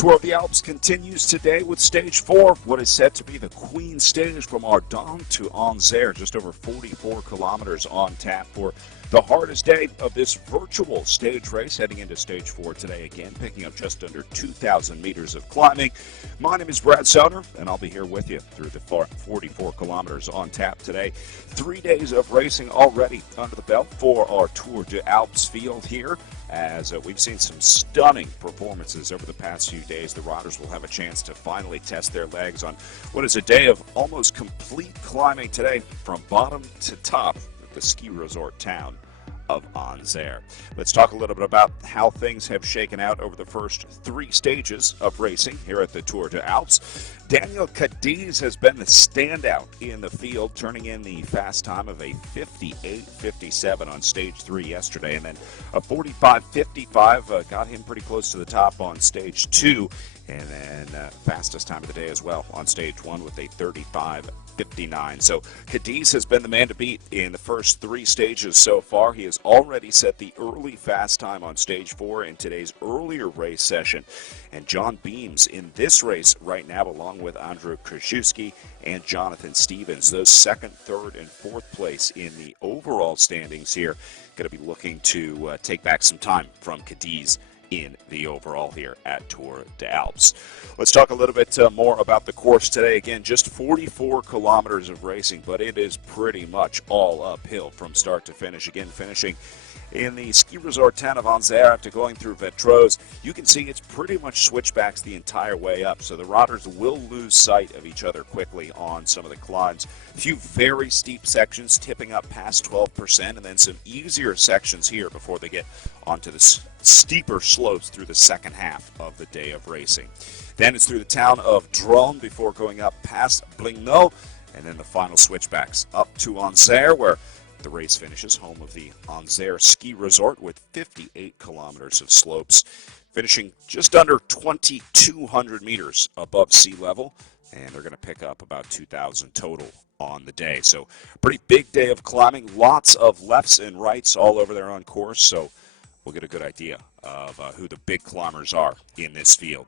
Tour of the Alps continues today with Stage 4, what is said to be the Queen Stage from Ardennes to Auxerre, just over 44 kilometers on tap for the hardest day of this virtual stage race, heading into Stage 4 today again, picking up just under 2,000 meters of climbing. My name is Brad Soner, and I'll be here with you through the 44 kilometers on tap today. 3 days of racing already under the belt for our Tour de Alps field here, as we've seen some stunning performances over the past few days. The riders will have a chance to finally test their legs on what is a day of almost complete climbing today from bottom to top at the ski resort town of Auxerre. Let's talk a little bit about how things have shaken out over the first 3 stages of racing here at the Tour de Alps. Daniel Cadiz has been the standout in the field, turning in the fast time of a 58.57 on Stage 3 yesterday, and then a 45.55 got him pretty close to the top on Stage 2, and then fastest time of the day as well on Stage 1 with a 35.59. So Cadiz has been the man to beat in the first 3 stages so far. He has already set the early fast time on Stage 4 in today's earlier race session. And John Beams in this race right now, along with Andrew Krzyzewski and Jonathan Stevens, those 2nd, 3rd, and 4th place in the overall standings here, going to be looking to take back some time from Cadiz in the overall here at Tour de Alps. Let's talk a little bit more about the course today. Again, just 44 kilometers of racing, but it is pretty much all uphill from start to finish. Again, finishing in the ski resort town of Auxerre after going through Vétrose. You can see it's pretty much switchbacks the entire way up, so the riders will lose sight of each other quickly on some of the climbs. A few very steep sections tipping up past 12%, and then some easier sections here before they get onto the steeper slopes through the second half of the day of racing. Then it's through the town of Drôme before going up past Bligno, and then the final switchbacks up to Auxerre, where the race finishes, home of the Auxerre ski resort, with 58 kilometers of slopes, finishing just under 2,200 meters above sea level, and they're going to pick up about 2,000 total on the day. So pretty big day of climbing, lots of lefts and rights all over there on course, so we'll get a good idea of who the big climbers are in this field.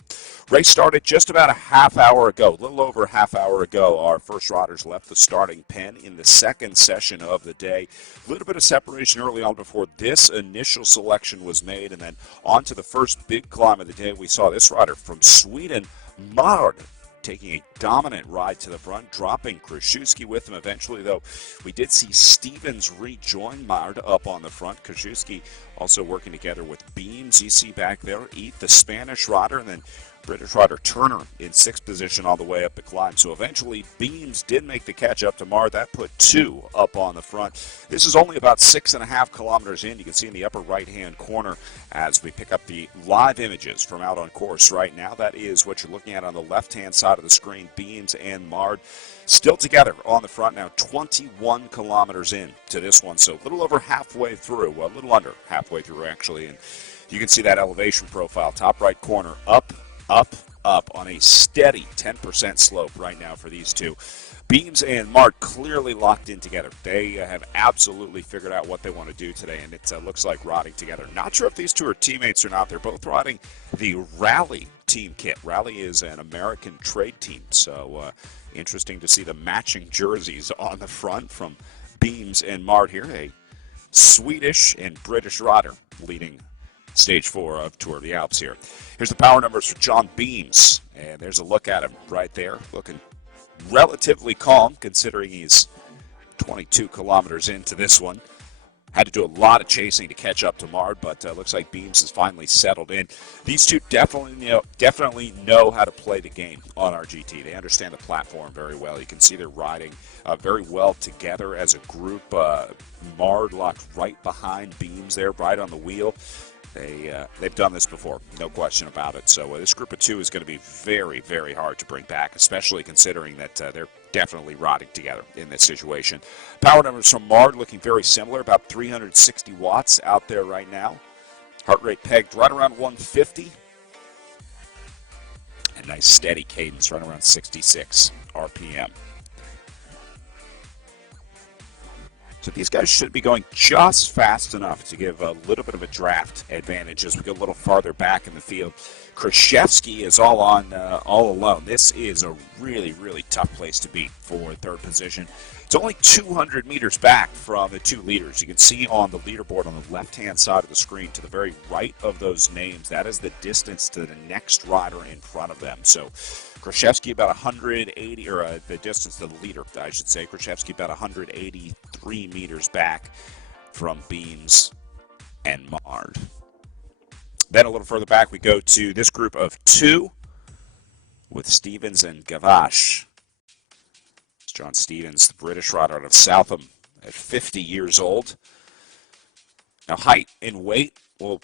Race started just about a half hour ago, a little over a half hour ago. Our first riders left the starting pen in the second session of the day. A little bit of separation early on before this initial selection was made, and then on to the first big climb of the day. We saw this rider from Sweden, Mard, taking a dominant ride to the front, dropping Krzyzewski with him eventually, though we did see Stevens rejoin Mard up on the front. Krzyzewski also working together with Beams, you see back there, the Spanish rider, and then British rider Turner in 6th position all the way up the climb. So eventually Beams did make the catch up to Mard. That put 2 up on the front. This is only about 6.5 kilometers in. You can see in the upper right-hand corner as we pick up the live images from out on course right now. That is what you're looking at on the left-hand side of the screen. Beams and Mard still together on the front now, 21 kilometers in to this one. So a little over halfway through, well, a little under halfway through actually. And you can see that elevation profile, top right corner, up on a steady 10% slope right now for these two. Beams and Mart clearly locked in together. They have absolutely figured out what they want to do today, and it looks like riding together. Not sure if these two are teammates or not. They're both riding the Rally team kit. Rally is an American trade team, so interesting to see the matching jerseys on the front from Beams and Mart here. A Swedish and British rider leading Stage 4 of Tour of the Alps here. Here's the power numbers for John Beams, and there's a look at him right there, looking relatively calm considering he's 22 kilometers into this one. Had to do a lot of chasing to catch up to Mard, but looks like Beams has finally settled in. These two definitely know how to play the game on RGT. They understand the platform very well. You can see they're riding very well together as a group. Mard locked right behind Beams there, right on the wheel. They've done this before, no question about it. So this group of 2 is going to be very, very hard to bring back, especially considering that they're definitely riding together in this situation. Power numbers from Mard looking very similar, about 360 watts out there right now. Heart rate pegged right around 150. And nice steady cadence right around 66 RPM. So these guys should be going just fast enough to give a little bit of a draft advantage as we go a little farther back in the field. Krzyzewski is all alone. This is a really, really tough place to be for third position. It's only 200 meters back from the two leaders. You can see on the leaderboard on the left-hand side of the screen to the very right of those names, that is the distance to the next rider in front of them. So Krzyzewski about 180, or the distance to the leader, I should say. Krzyzewski about 183 meters back from Beams and Mard. Then a little further back, we go to this group of two with Stevens and Gavache. It's John Stevens, the British rider out of Southam, at 50 years old. Now, height and weight will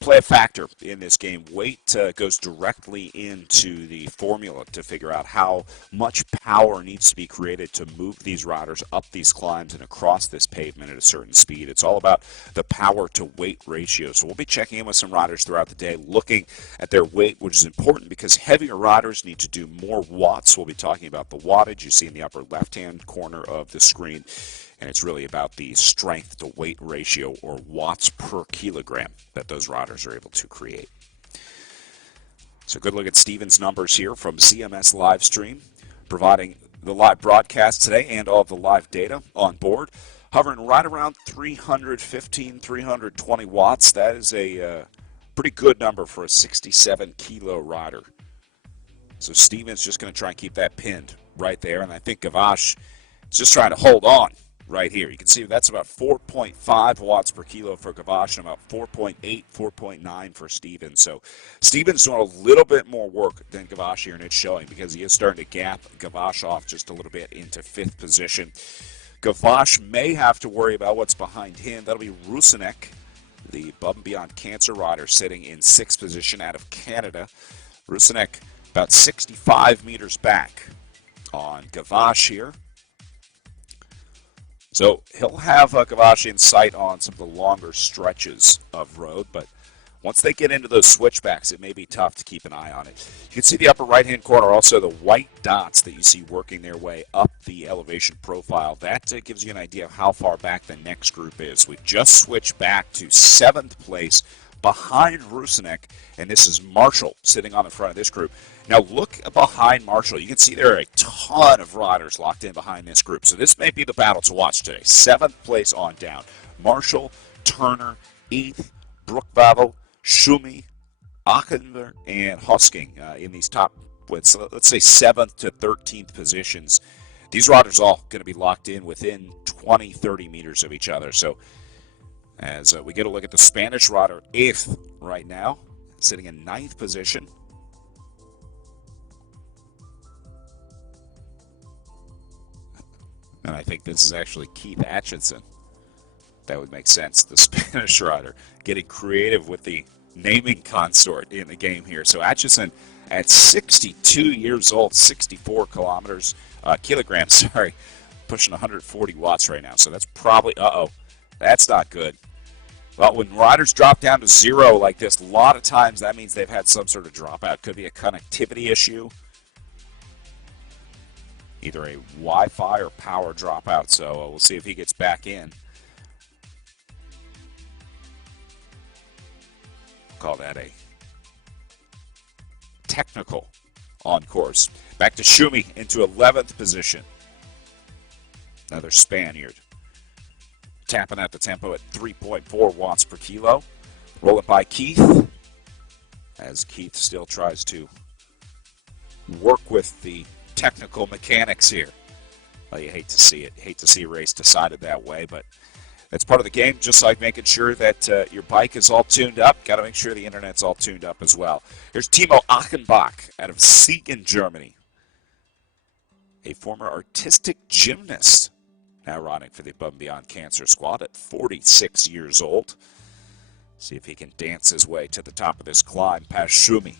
play a factor in this game. Weight goes directly into the formula to figure out how much power needs to be created to move these riders up these climbs and across this pavement at a certain speed. It's all about the power to weight ratio. So we'll be checking in with some riders throughout the day, looking at their weight, which is important because heavier riders need to do more watts. We'll be talking about the wattage you see in the upper left-hand corner of the screen. And it's really about the strength to weight ratio, or watts per kilogram, that those riders are able to create. So good look at Stevens' numbers here from CMS Livestream, providing the live broadcast today and all of the live data on board. Hovering right around 315, 320 watts. That is a pretty good number for a 67-kilo rider. So Stevens just going to try and keep that pinned right there. And I think Gavache is just trying to hold on right here. You can see that's about 4.5 watts per kilo for Gavache and about 4.8, 4.9 for Stevens. So Stevens doing a little bit more work than Gavache here, and it's showing because he is starting to gap Gavache off just a little bit into fifth position. Gavache may have to worry about what's behind him. That'll be Rusinek, the Above and Beyond Cancer rider, sitting in sixth position out of Canada. Rusinek about 65 meters back on Gavache here. So he'll have Gavache in sight on some of the longer stretches of road, but once they get into those switchbacks, it may be tough to keep an eye on it. You can see the upper right-hand corner, also the white dots that you see working their way up the elevation profile. That gives you an idea of how far back the next group is. We just switched back to seventh place behind Rusinek, and this is Marshall sitting on the front of this group. Now look behind Marshall. You can see there are a ton of riders locked in behind this group. So this may be the battle to watch today. Seventh place on down. Marshall, Turner, Eath, Brookvavel, Schumi, Achenberg, and Hosking in these top, let's say 7th to 13th positions. These riders all going to be locked in within 20, 30 meters of each other. So as we get a look at the Spanish rider, 8th right now, sitting in 9th position. And I think this is actually Keith Atchison. That would make sense. The Spanish rider getting creative with the naming consort in the game here. So Atchison at 62 years old, 64 kilograms, pushing 140 watts right now. So that's probably, that's not good. Well, when riders drop down to zero like this, a lot of times that means they've had some sort of dropout. Could be a connectivity issue, either a Wi-Fi or power dropout. So we'll see if he gets back in. Call that a technical on course. Back to Schumi into 11th position. Another Spaniard. Tapping at the tempo at 3.4 watts per kilo. Roll it by Keith, as Keith still tries to work with the technical mechanics here. Well, you hate to see it. Hate to see a race decided that way, but that's part of the game, just like making sure that your bike is all tuned up. Got to make sure the internet's all tuned up as well. Here's Timo Achenbach out of Siegen, Germany. A former artistic gymnast, now running for the Above and Beyond Cancer squad at 46 years old. See if he can dance his way to the top of this climb past Schumi.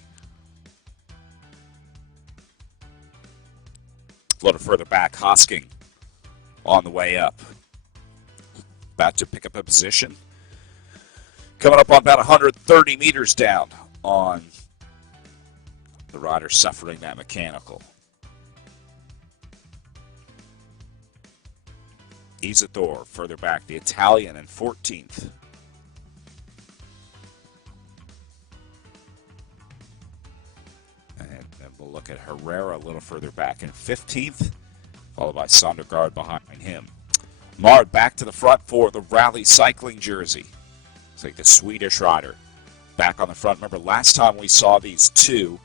A little further back, Hosking on the way up. About to pick up a position. Coming up on about 130 meters down on the rider suffering that mechanical. Isidore further back, the Italian in 14th. And then we'll look at Herrera a little further back in 15th, followed by Sondergaard behind him. Mard back to the front for the Rally Cycling jersey. It's like the Swedish rider back on the front. Remember, last time we saw these two,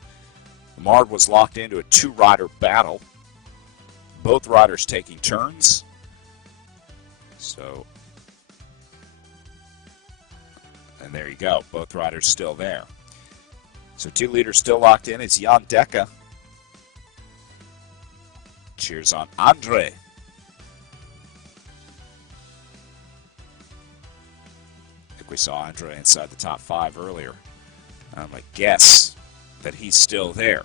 Mard was locked into a two-rider battle. Both riders taking turns. So, and there you go. Both riders still there. So 2 leaders still locked in. It's Jan Dekker. Cheers on Andre. I think we saw Andre inside the top 5 earlier. I guess that he's still there.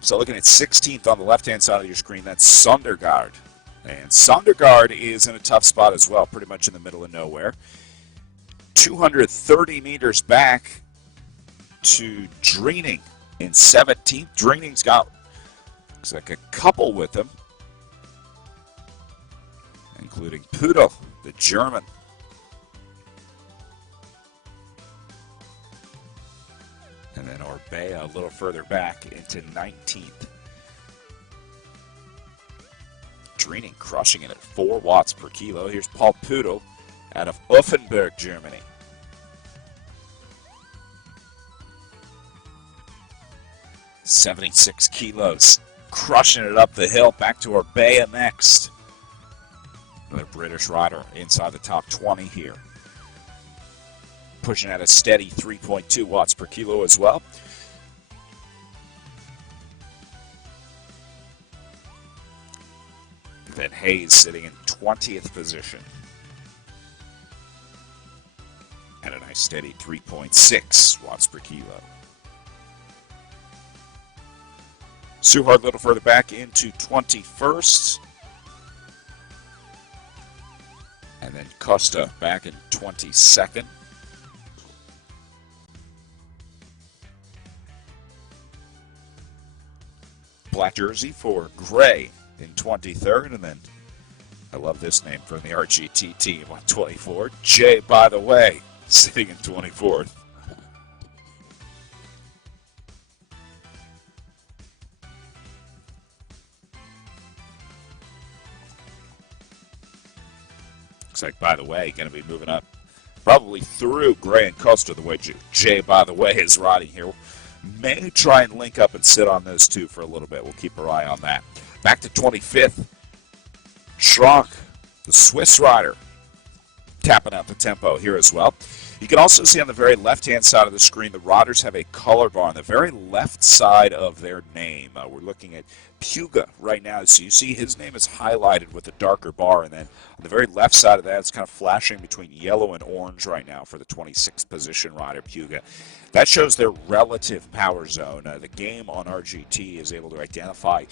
So looking at 16th on the left-hand side of your screen, that's Sondergaard. And Sondergaard is in a tough spot as well, pretty much in the middle of nowhere. 230 meters back to Dreening in 17th. Dreening's got, looks like a couple with him, including Pudel, the German. And then Orbea a little further back into 19th. Dreening crushing it at 4 watts per kilo. Here's Paul Pudel out of Offenburg, Germany. $76 kilos. Crushing it up the hill. Back to Orbea next. Another British rider inside the top 20 here. Pushing at a steady 3.2 watts per kilo as well. Then Hayes sitting in 20th position. At a nice steady 3.6 watts per kilo. Suhard a little further back into 21st. And then Costa back in 22nd. Black jersey for Gray in 23rd, and then I love this name from the RGT team on 24. Jay, by the way, sitting in 24th. Looks like, by the way, going to be moving up probably through Gray and Costa the way Jay, by the way, is riding here. May try and link up and sit on those two for a little bit. We'll keep our eye on that. Back to 25th. Schrank, the Swiss rider, tapping out the tempo here as well. You can also see on the very left-hand side of the screen, the riders have a color bar on the very left side of their name. We're looking at Puga right now. So you see his name is highlighted with a darker bar, and then on the very left side of that, it's kind of flashing between yellow and orange right now for the 26th position rider, Puga. That shows their relative power zone. The game on RGT is able to identify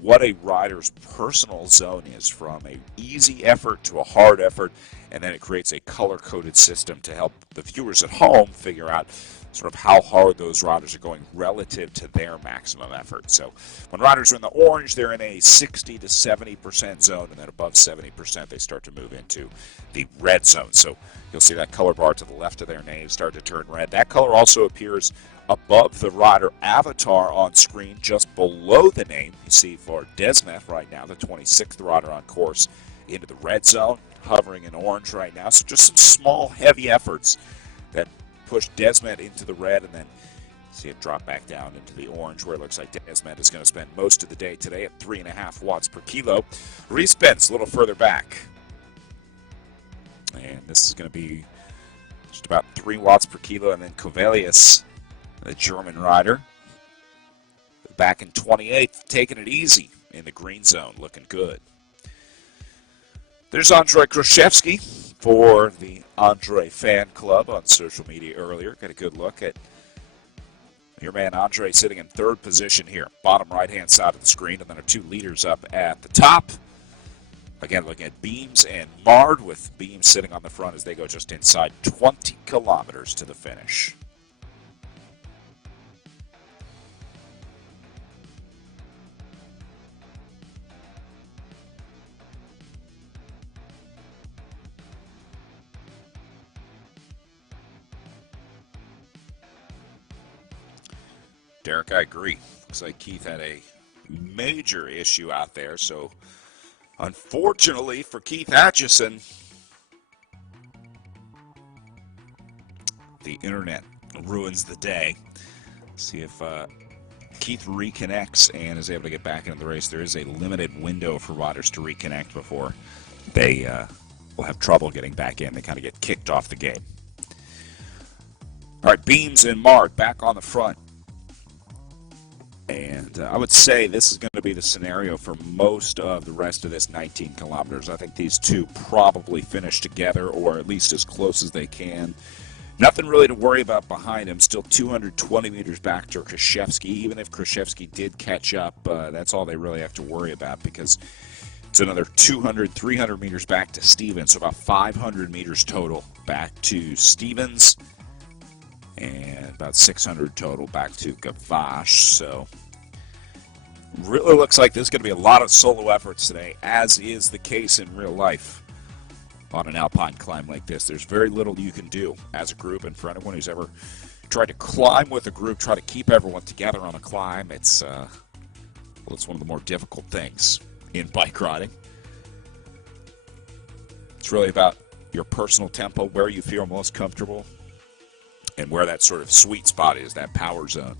what a rider's personal zone is, from an easy effort to a hard effort, and then it creates a color-coded system to help the viewers at home figure out sort of how hard those riders are going relative to their maximum effort. So when riders are in the orange, they're in a 60 to 70% zone, and then above 70%, they start to move into the red zone. So you'll see that color bar to the left of their name start to turn red. That color also appears above the rider avatar on screen, just below the name. You see for Desmet right now, the 26th rider on course, into the red zone, hovering in orange right now. So just some small, heavy efforts that push Desmet into the red, and then see it drop back down into the orange, where it looks like Desmet is going to spend most of the day today at 3.5 watts per kilo. Reese Benz a little further back. And this is going to be just about 3 watts per kilo. And then Kovelius, the German rider, back in 28th, taking it easy in the green zone, looking good. There's Andrei Khrushchevsky for the Andre fan club on social media earlier. Got a good look at your man Andre sitting in 3rd position here, bottom right-hand side of the screen, and then our 2 leaders up at the top. Again, looking at Beams and Mard, with Beams sitting on the front as they go just inside 20 kilometers to the finish. Derek, I agree. Looks like Keith had a major issue out there, so unfortunately for Keith Atchison, the internet ruins the day. See if Keith reconnects and is able to get back into the race. There is a limited window for riders to reconnect before they will have trouble getting back in. They kind of get kicked off the game. All right, Beams and Mard back on the front. And I would say this is going to be the scenario for most of the rest of this 19 kilometers. I think these two probably finish together, or at least as close as they can. Nothing really to worry about behind him. Still 220 meters back to Krzyzewski. Even if Krzyzewski did catch up, that's all they really have to worry about, because it's another 200, 300 meters back to Stevens. So about 500 meters total back to Stevens, and about 600 total back to Gavash. So really looks like there's going to be a lot of solo efforts today, as is the case in real life on an alpine climb like this. There's very little you can do as a group, and for anyone who's ever tried to climb with a group, try to keep everyone together on a climb, it's one of the more difficult things in bike riding. It's really about your personal tempo, where you feel most comfortable, and where that sort of sweet spot is, that power zone.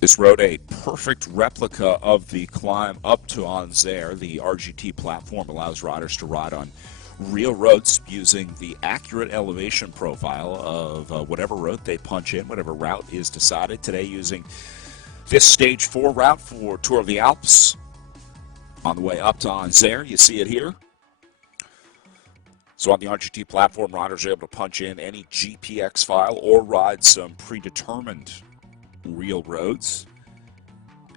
This rode a perfect replica of the climb up to Anzer. The RGT platform allows riders to ride on real roads using the accurate elevation profile of whatever road they punch in, whatever route is decided. Today using this stage 4 route for Tour of the Alpes on the way up to Anzer. You see it here. So on the RGT platform, riders are able to punch in any GPX file or ride some predetermined real roads.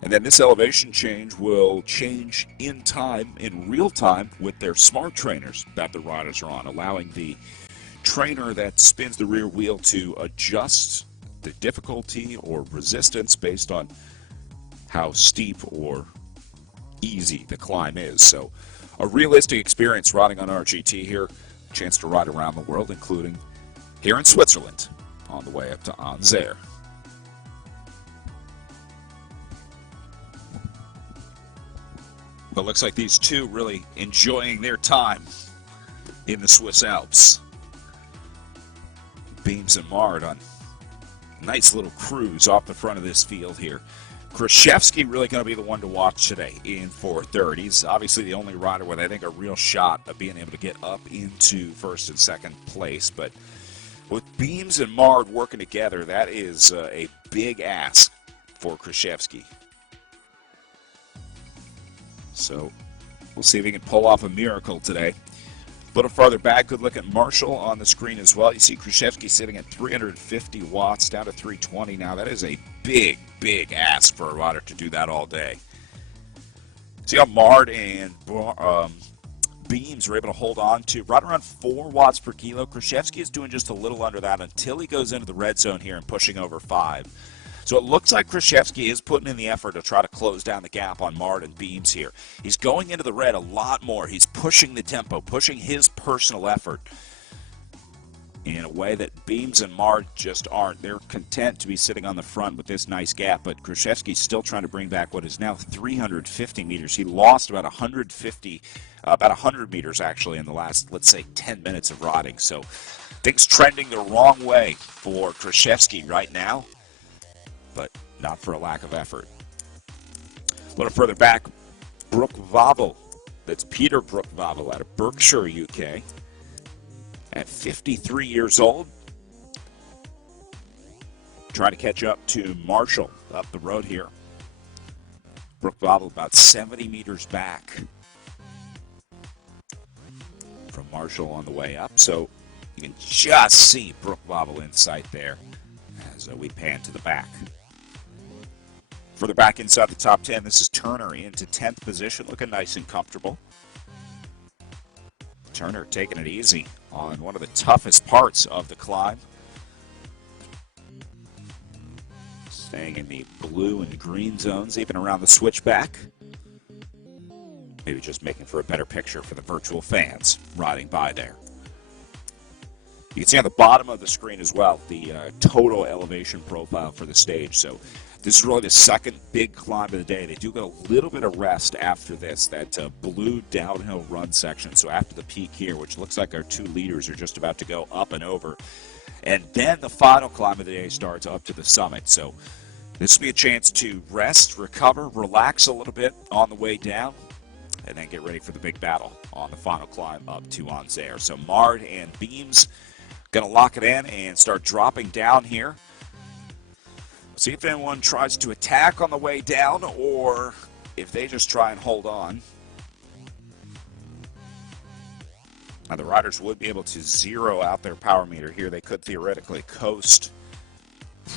And then this elevation change will change in time, in real time, with their smart trainers that the riders are on, allowing the trainer that spins the rear wheel to adjust the difficulty or resistance based on how steep or easy the climb is. So a realistic experience riding on RGT here. A chance to ride around the world, including here in Switzerland on the way up to Anzer. But looks like these two really enjoying their time in the Swiss Alps. Beams and Mard on a nice little cruise off the front of this field here. Krzyzewski really going to be the one to watch today in 4:30. He's obviously the only rider with, I think, a real shot of being able to get up into first and second place. But with Beams and Mard working together, that is a big ask for Krzyzewski. So we'll see if he can pull off a miracle today. A little farther back, good look at Marshall on the screen as well. You see Krzyzewski sitting at 350 watts, down to 320 now. That is a big, big ask for a rider to do that all day. See how Mard and Beams are able to hold on to right around 4 watts per kilo. Krzyzewski is doing just a little under that until he goes into the red zone here and pushing over 5. So it looks like Krzyzewski is putting in the effort to try to close down the gap on Mard and Beams here. He's going into the red a lot more. He's pushing the tempo, pushing his personal effort in a way that Beams and Mard just aren't. They're content to be sitting on the front with this nice gap, but Krzyzewski's still trying to bring back what is now 350 meters. He lost about 100 meters actually in the last, let's say, 10 minutes of riding. So things trending the wrong way for Krzyzewski right now, but not for a lack of effort. A little further back, Brook Wabel. That's Peter Brook Wabel out of Berkshire, UK. At 53 years old, trying to catch up to Marshall up the road here. Brook Wabel about 70 meters back from Marshall on the way up. So you can just see Brook Wabel in sight there as we pan to the back. Further back inside the top 10, this is Turner into 10th position, looking nice and comfortable. Turner taking it easy on one of the toughest parts of the climb. Staying in the blue and green zones, even around the switchback. Maybe just making for a better picture for the virtual fans riding by there. You can see on the bottom of the screen as well the total elevation profile for the stage. So this is really the second big climb of the day. They do get a little bit of rest after this, that blue downhill run section. So after the peak here, which looks like our 2 leaders are just about to go up and over. And then the final climb of the day starts up to the summit. So this will be a chance to rest, recover, relax a little bit on the way down, and then get ready for the big battle on the final climb up to Anzer. So Mard and Beams going to lock it in and start dropping down here. See if anyone tries to attack on the way down or if they just try and hold on. Now the riders would be able to zero out their power meter here. They could theoretically coast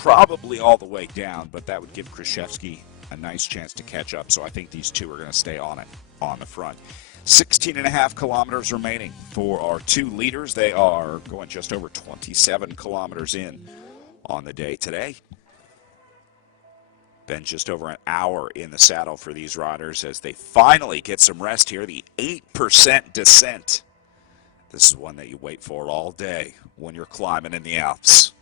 probably all the way down, but that would give Krzyzewski a nice chance to catch up. So I think these two are going to stay on it on the front. 16.5 kilometers remaining for our 2 leaders. They are going just over 27 kilometers in on the day today. Been just over an hour in the saddle for these riders as they finally get some rest here. The 8% descent. This is one that you wait for all day when you're climbing in the Alps.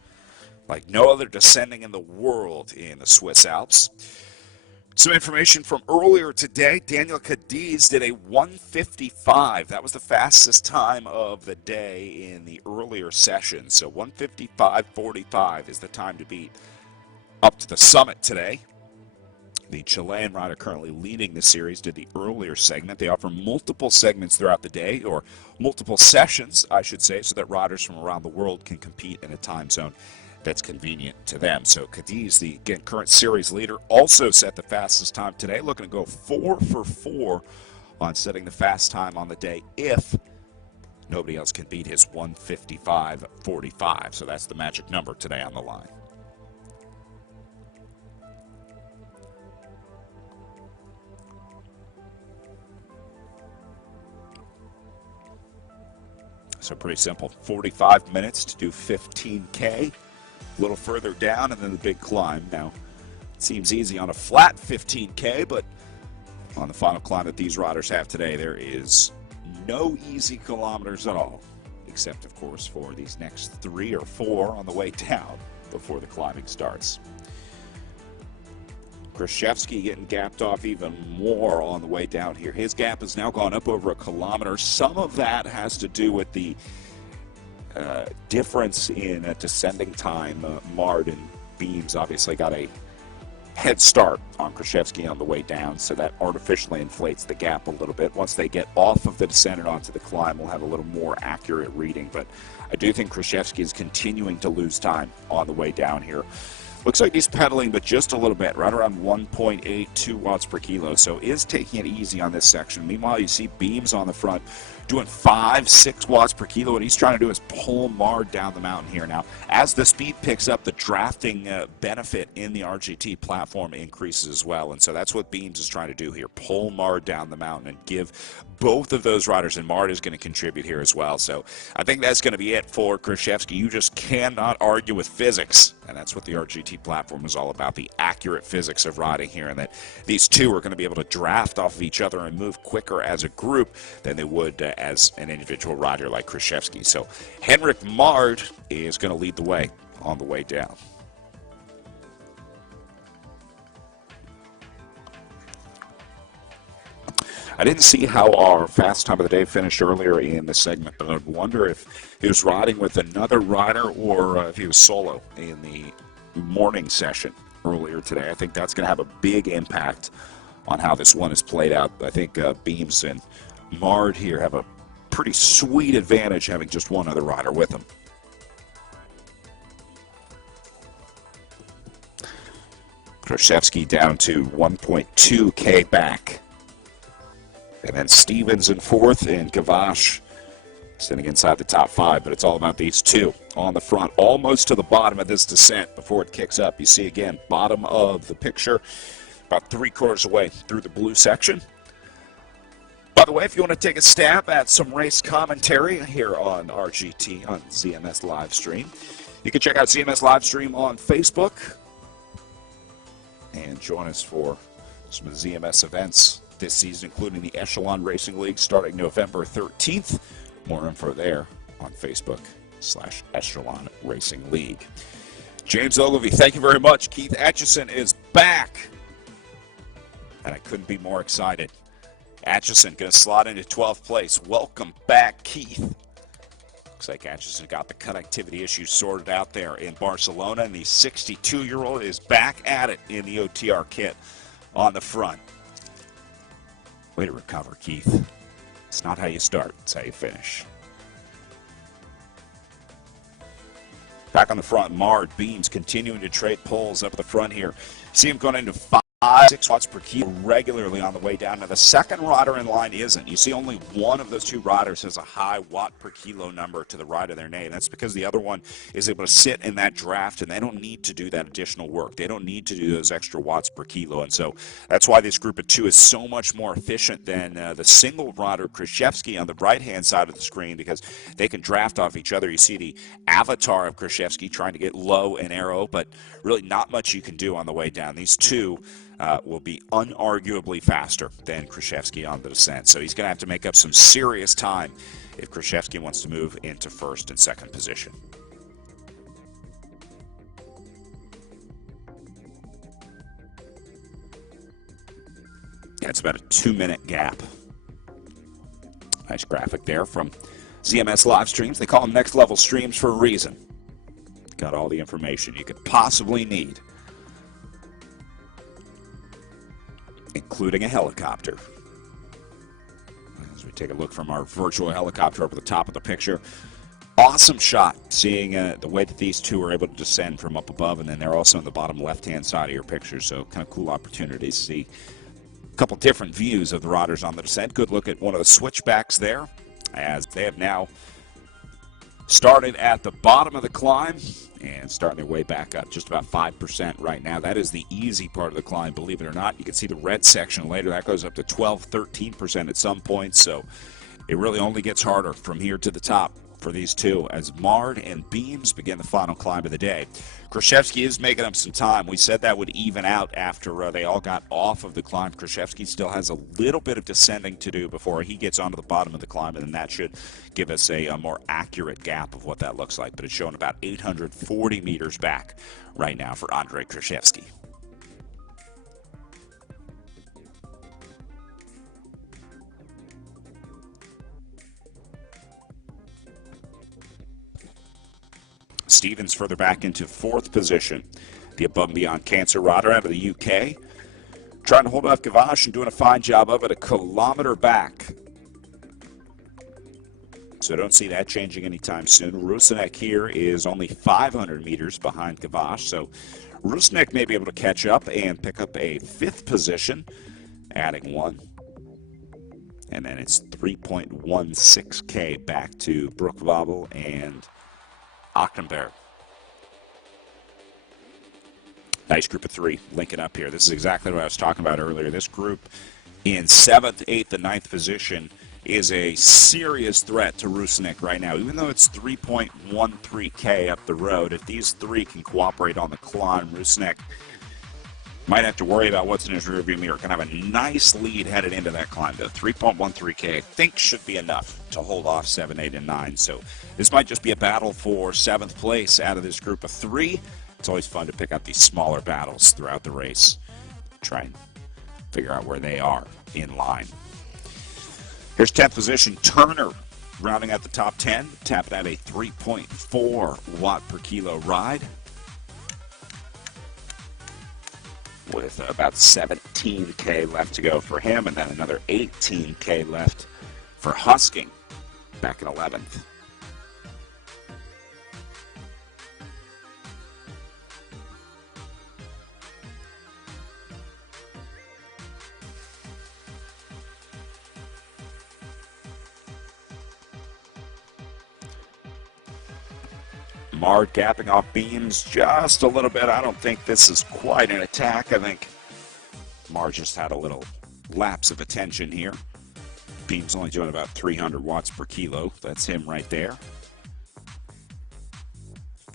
Like no other descending in the world in the Swiss Alps. Some information from earlier today. Daniel Cadiz did a 1:55. That was the fastest time of the day in the earlier session. So 1:55.45 is the time to beat up to the summit today. The Chilean rider currently leading the series did the earlier segment. They offer multiple segments throughout the day, or multiple sessions, I should say, so that riders from around the world can compete in a time zone that's convenient to them. So Cadiz, the again current series leader, also set the fastest time today, looking to go 4 for 4 on setting the fast time on the day if nobody else can beat his 1:55.45. So that's the magic number today on the line. So pretty simple. 45 minutes to do 15K. A little further down and then the big climb. Now, it seems easy on a flat 15K, but on the final climb that these riders have today, there is no easy kilometers at all, except, of course, for these next 3 or 4 on the way down before the climbing starts. Krzyzewski getting gapped off even more on the way down here. His gap has now gone up over a kilometer. Some of that has to do with the difference in descending time. Mard and Beams obviously got a head start on Krzyzewski on the way down, so that artificially inflates the gap a little bit. Once they get off of the descent and onto the climb, we'll have a little more accurate reading. But I do think Krzyzewski is continuing to lose time on the way down here. Looks like he's pedaling, but just a little bit, right around 1.82 watts per kilo. So is taking it easy on this section. Meanwhile, you see Beams on the front doing 5-6 watts per kilo. What he's trying to do is pull Mard down the mountain here. Now, as the speed picks up, the drafting benefit in the RGT platform increases as well. And so that's what Beams is trying to do here. Pull Mard down the mountain and give both of those riders, and Mard is going to contribute here as well. So I think that's going to be it for Krzyzewski. You just cannot argue with physics. And that's what the RGT platform is all about, the accurate physics of riding here, and that these two are going to be able to draft off of each other and move quicker as a group than they would as an individual rider like Krzyzewski. So Henrik Mard is going to lead the way on the way down. I didn't see how our fast time of the day finished earlier in the segment, but I wonder if he was riding with another rider or if he was solo in the morning session earlier today. I think that's going to have a big impact on how this one is played out. I think Beams and Mard here have a pretty sweet advantage having just one other rider with them. Krzyzewski down to 1.2K back. And then Stevens in fourth, and Gavash sitting inside the top 5. But it's all about these two on the front, almost to the bottom of this descent before it kicks up. You see again, bottom of the picture, about 3/4 away through the blue section. By the way, if you want to take a stab at some race commentary here on RGT, on ZMS Livestream, you can check out ZMS Livestream on Facebook and join us for some of the ZMS events this season, including the Echelon Racing League starting November 13th. More info there on Facebook. Echelon Racing League. James Ogilvy, thank you very much. Keith Atchison is back, and I couldn't be more excited. Atchison going to slot into 12th place. Welcome back, Keith. Looks like Atchison got the connectivity issues sorted out there in Barcelona, and the 62-year-old is back at it in the OTR kit on the front. Way to recover, Keith. It's not how you start, it's how you finish. Back on the front, Mard Beams continuing to trade poles up at the front here. See him going into 6 watts per kilo regularly on the way down. Now, the second rider in line isn't. You see only one of those two riders has a high watt per kilo number to the right of their name. That's because the other one is able to sit in that draft, and they don't need to do that additional work. They don't need to do those extra watts per kilo, and so that's why this group of two is so much more efficient than the single rider Krzyzewski on the right-hand side of the screen, because they can draft off each other. You see the avatar of Krzyzewski trying to get low and arrow, but really not much you can do on the way down. These two will be unarguably faster than Krzyzewski on the descent. So he's going to have to make up some serious time if Krzyzewski wants to move into first and second position. Yeah, it's about a 2-minute gap. Nice graphic there from ZMS live streams. They call them next level streams for a reason. Got all the information you could possibly need, including a helicopter. As we take a look from our virtual helicopter over the top of the picture, awesome shot seeing the way that these two are able to descend from up above, and then they're also on the bottom left-hand side of your picture, so kind of cool opportunity to see a couple different views of the riders on the descent. Good look at one of the switchbacks there, as they have now started at the bottom of the climb and starting their way back up, just about 5% right now. That is the easy part of the climb, believe it or not. You can see the red section later. That goes up to 12, 13% at some points, so it really only gets harder from here to the top for these two as Mard and Beams begin the final climb of the day. Krzyzewski is making up some time. We said that would even out after they all got off of the climb. Krzyzewski still has a little bit of descending to do before he gets onto the bottom of the climb, and then that should give us a more accurate gap of what that looks like. But it's showing about 840 meters back right now for Andrei Krzyzewski. Stevens further back into 4th position. The above and beyond cancer rider out of the UK. Trying to hold off Gavash and doing a fine job of it, a kilometer back. So don't see that changing anytime soon. Rusnak here is only 500 meters behind Gavash, so Rusnak may be able to catch up and pick up a 5th position, adding 1. And then it's 3.16K back to Brookvabel and Achtenberg. Nice group of 3 linking up here. This is exactly what I was talking about earlier. This group in 7th, 8th, and 9th position is a serious threat to Rusnak right now. Even though it's 3.13K up the road, if these 3 can cooperate on the climb, Rusnak might have to worry about what's in his rearview mirror. Can have a nice lead headed into that climb, though. 3.13K, I think, should be enough to hold off 7, 8, and 9. So this might just be a battle for 7th place out of this group of 3. It's always fun to pick up these smaller battles throughout the race. Try and figure out where they are in line. Here's 10th position, Turner, rounding out the top 10, tapping out a 3.4 watt per kilo ride, with about 17K left to go for him, and then another 18K left for Husking back in 11th. Mard gapping off Beams just a little bit. I don't think this is quite an attack. I think Mard just had a little lapse of attention here. Beams only doing about 300 watts per kilo. That's him right there.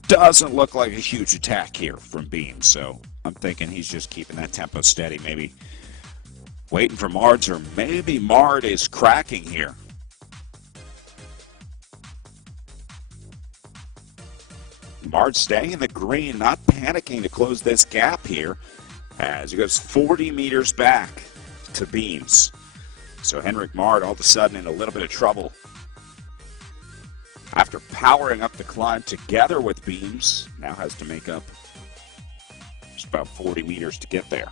Doesn't look like a huge attack here from Beams, so I'm thinking he's just keeping that tempo steady, maybe waiting for Mard's, or maybe Mard is cracking here. Mard staying in the green, not panicking to close this gap here as he goes 40 meters back to Beams. So Henrik Mard all of a sudden in a little bit of trouble. After powering up the climb together with Beams, now has to make up just about 40 meters to get there.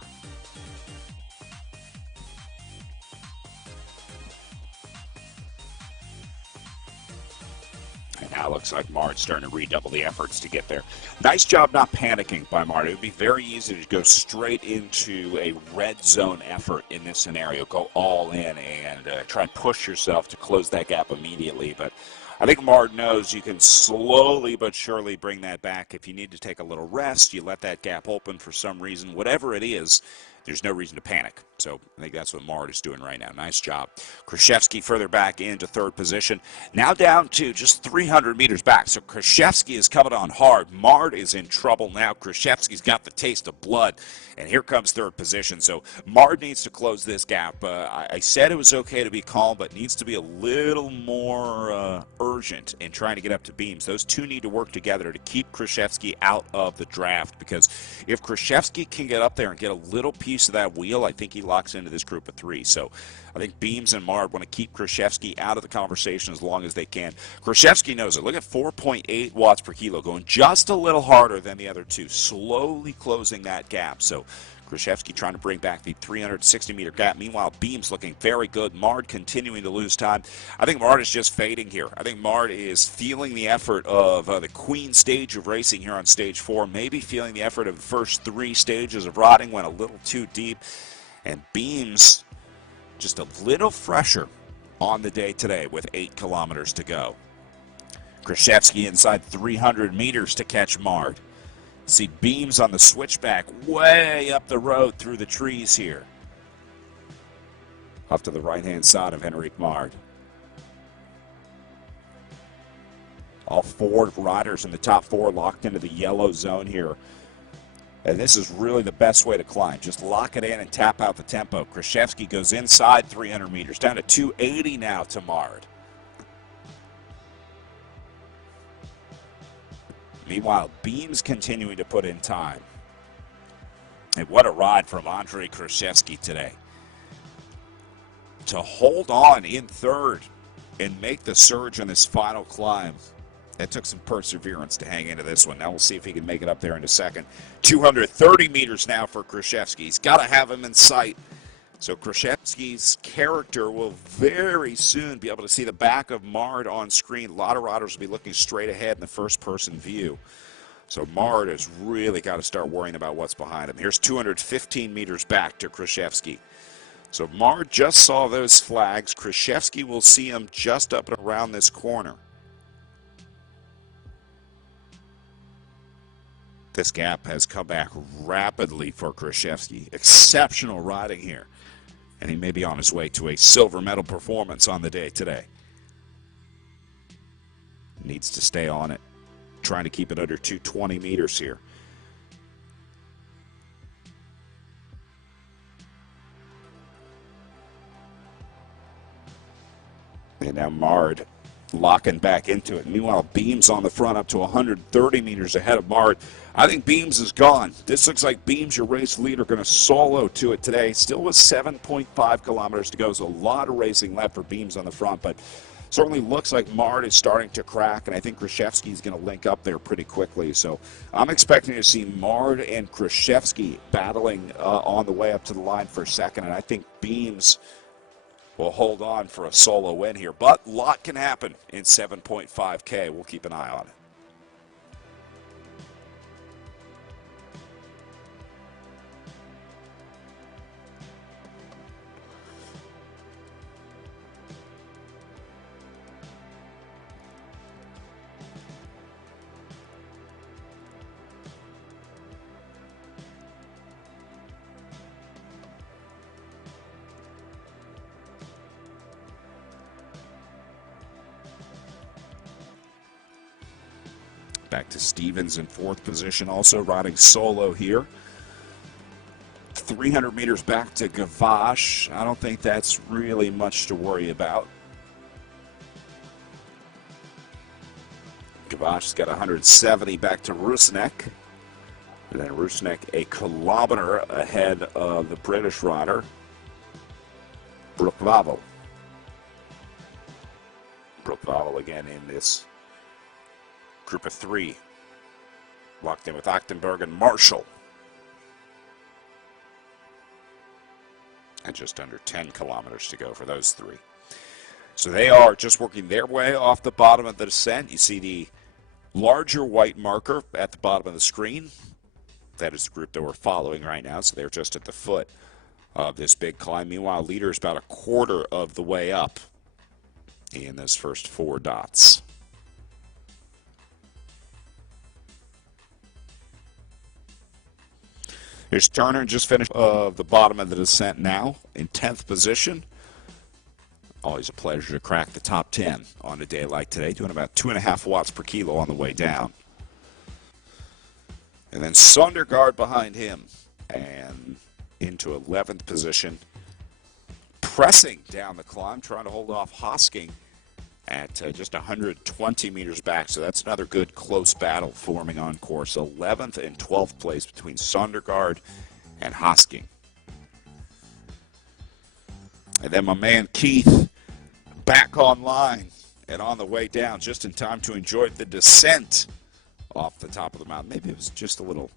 And now looks like Mard's starting to redouble the efforts to get there. Nice job not panicking by Mard. It would be very easy to go straight into a red zone effort in this scenario. Go all in and try and push yourself to close that gap immediately. But I think Mard knows you can slowly but surely bring that back. If you need to take a little rest, you let that gap open for some reason. Whatever it is, there's no reason to panic. So I think that's what Mard is doing right now. Nice job. Krzyzewski further back into third position. Now down to just 300 meters back. So Krzyzewski is coming on hard. Mard is in trouble now. Krzyzewski's got the taste of blood. And here comes third position. So Mard needs to close this gap. I said it was okay to be calm, but needs to be a little more urgent in trying to get up to Beams. Those two need to work together to keep Krzyzewski out of the draft, because if Krzyzewski can get up there and get a little piece of that wheel, I think he locks into this group of three. So I think Beams and Mard want to keep Krzyzewski out of the conversation as long as they can. Krzyzewski knows it. Look at 4.8 watts per kilo, going just a little harder than the other two, slowly closing that gap. So Krzyzewski trying to bring back the 360-meter gap. Meanwhile, Beams looking very good. Mard continuing to lose time. I think Mard is just fading here. I think Mard is feeling the effort of the queen stage of racing here on stage 4, maybe feeling the effort of the first 3 stages of rotting, went a little too deep. And Beams just a little fresher on the day today with 8 kilometers to go. Krzyzewski inside 300 meters to catch Mard. See Beams on the switchback way up the road through the trees here. Off to the right-hand side of Henrik Mard. All 4 riders in the top 4 locked into the yellow zone here. And this is really the best way to climb. Just lock it in and tap out the tempo. Krzyzewski goes inside 300 meters, down to 280 now to Mard. Meanwhile, Beams continuing to put in time. And what a ride from Andrei Krzyzewski today. To hold on in third and make the surge on this final climb. That took some perseverance to hang into this one. Now we'll see if he can make it up there in a second. 230 meters now for Krzyzewski. He's got to have him in sight. So Krzyzewski's character will very soon be able to see the back of Mard on screen. A lot of riders will be looking straight ahead in the first-person view. So Mard has really got to start worrying about what's behind him. Here's 215 meters back to Krzyzewski. So Mard just saw those flags. Krzyzewski will see him just up and around this corner. This gap has come back rapidly for Krzyzewski. Exceptional riding here. And he may be on his way to a silver medal performance on the day today. Needs to stay on it. Trying to keep it under 220 meters here. And now Mard locking back into it. Meanwhile, Beams on the front up to 130 meters ahead of Mard. I think Beams is gone. This looks like Beams, your race leader, going to solo to it today. Still with 7.5 kilometers to go. So a lot of racing left for Beams on the front, but certainly looks like Mard is starting to crack, and I think Krzyzewski is going to link up there pretty quickly. So I'm expecting to see Mard and Krzyzewski battling on the way up to the line for a second, and I think Beams will hold on for a solo win here. But a lot can happen in 7.5K. We'll keep an eye on it. Back to Stevens in 4th position, also riding solo here. 300 meters back to Gavash. I don't think that's really much to worry about. Bosch has got 170 back to Rusnak. And then Rusnak a kilometer ahead of the British rider, Brookvavel. Brookvavel again in this group of three. Locked in with Achtenberg and Marshall. And just under 10 kilometers to go for those three. So they are just working their way off the bottom of the descent. You see the larger white marker at the bottom of the screen. That is the group that we're following right now. So they're just at the foot of this big climb. Meanwhile, leader is about a quarter of the way up in those first 4 dots. Here's Turner, just finished the bottom of the descent now in 10th position. Always a pleasure to crack the top 10 on a day like today, doing about 2.5 watts per kilo on the way down. And then Sondergaard behind him and into 11th position, pressing down the climb, trying to hold off Hosking at just 120 meters back. So that's another good close battle forming on course. 11th and 12th place between Sondergaard and Hosking. And then my man Keith back online and on the way down just in time to enjoy the descent off the top of the mountain. Maybe it was just a little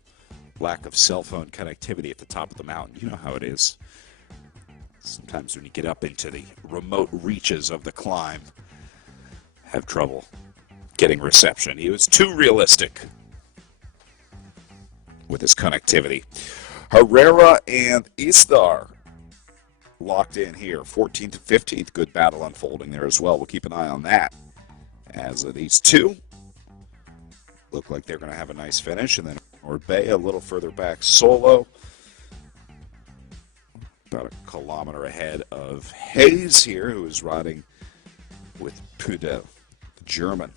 lack of cell phone connectivity at the top of the mountain. You know how it is. Sometimes when you get up into the remote reaches of the climb, have trouble getting reception. He was too realistic with his connectivity. Herrera and Istar locked in here, 14th to 15th. Good battle unfolding there as well. We'll keep an eye on that as these two look like they're going to have a nice finish. And then Orbea a little further back solo, about a kilometer ahead of Hayes here, who is riding with Pudel, the German.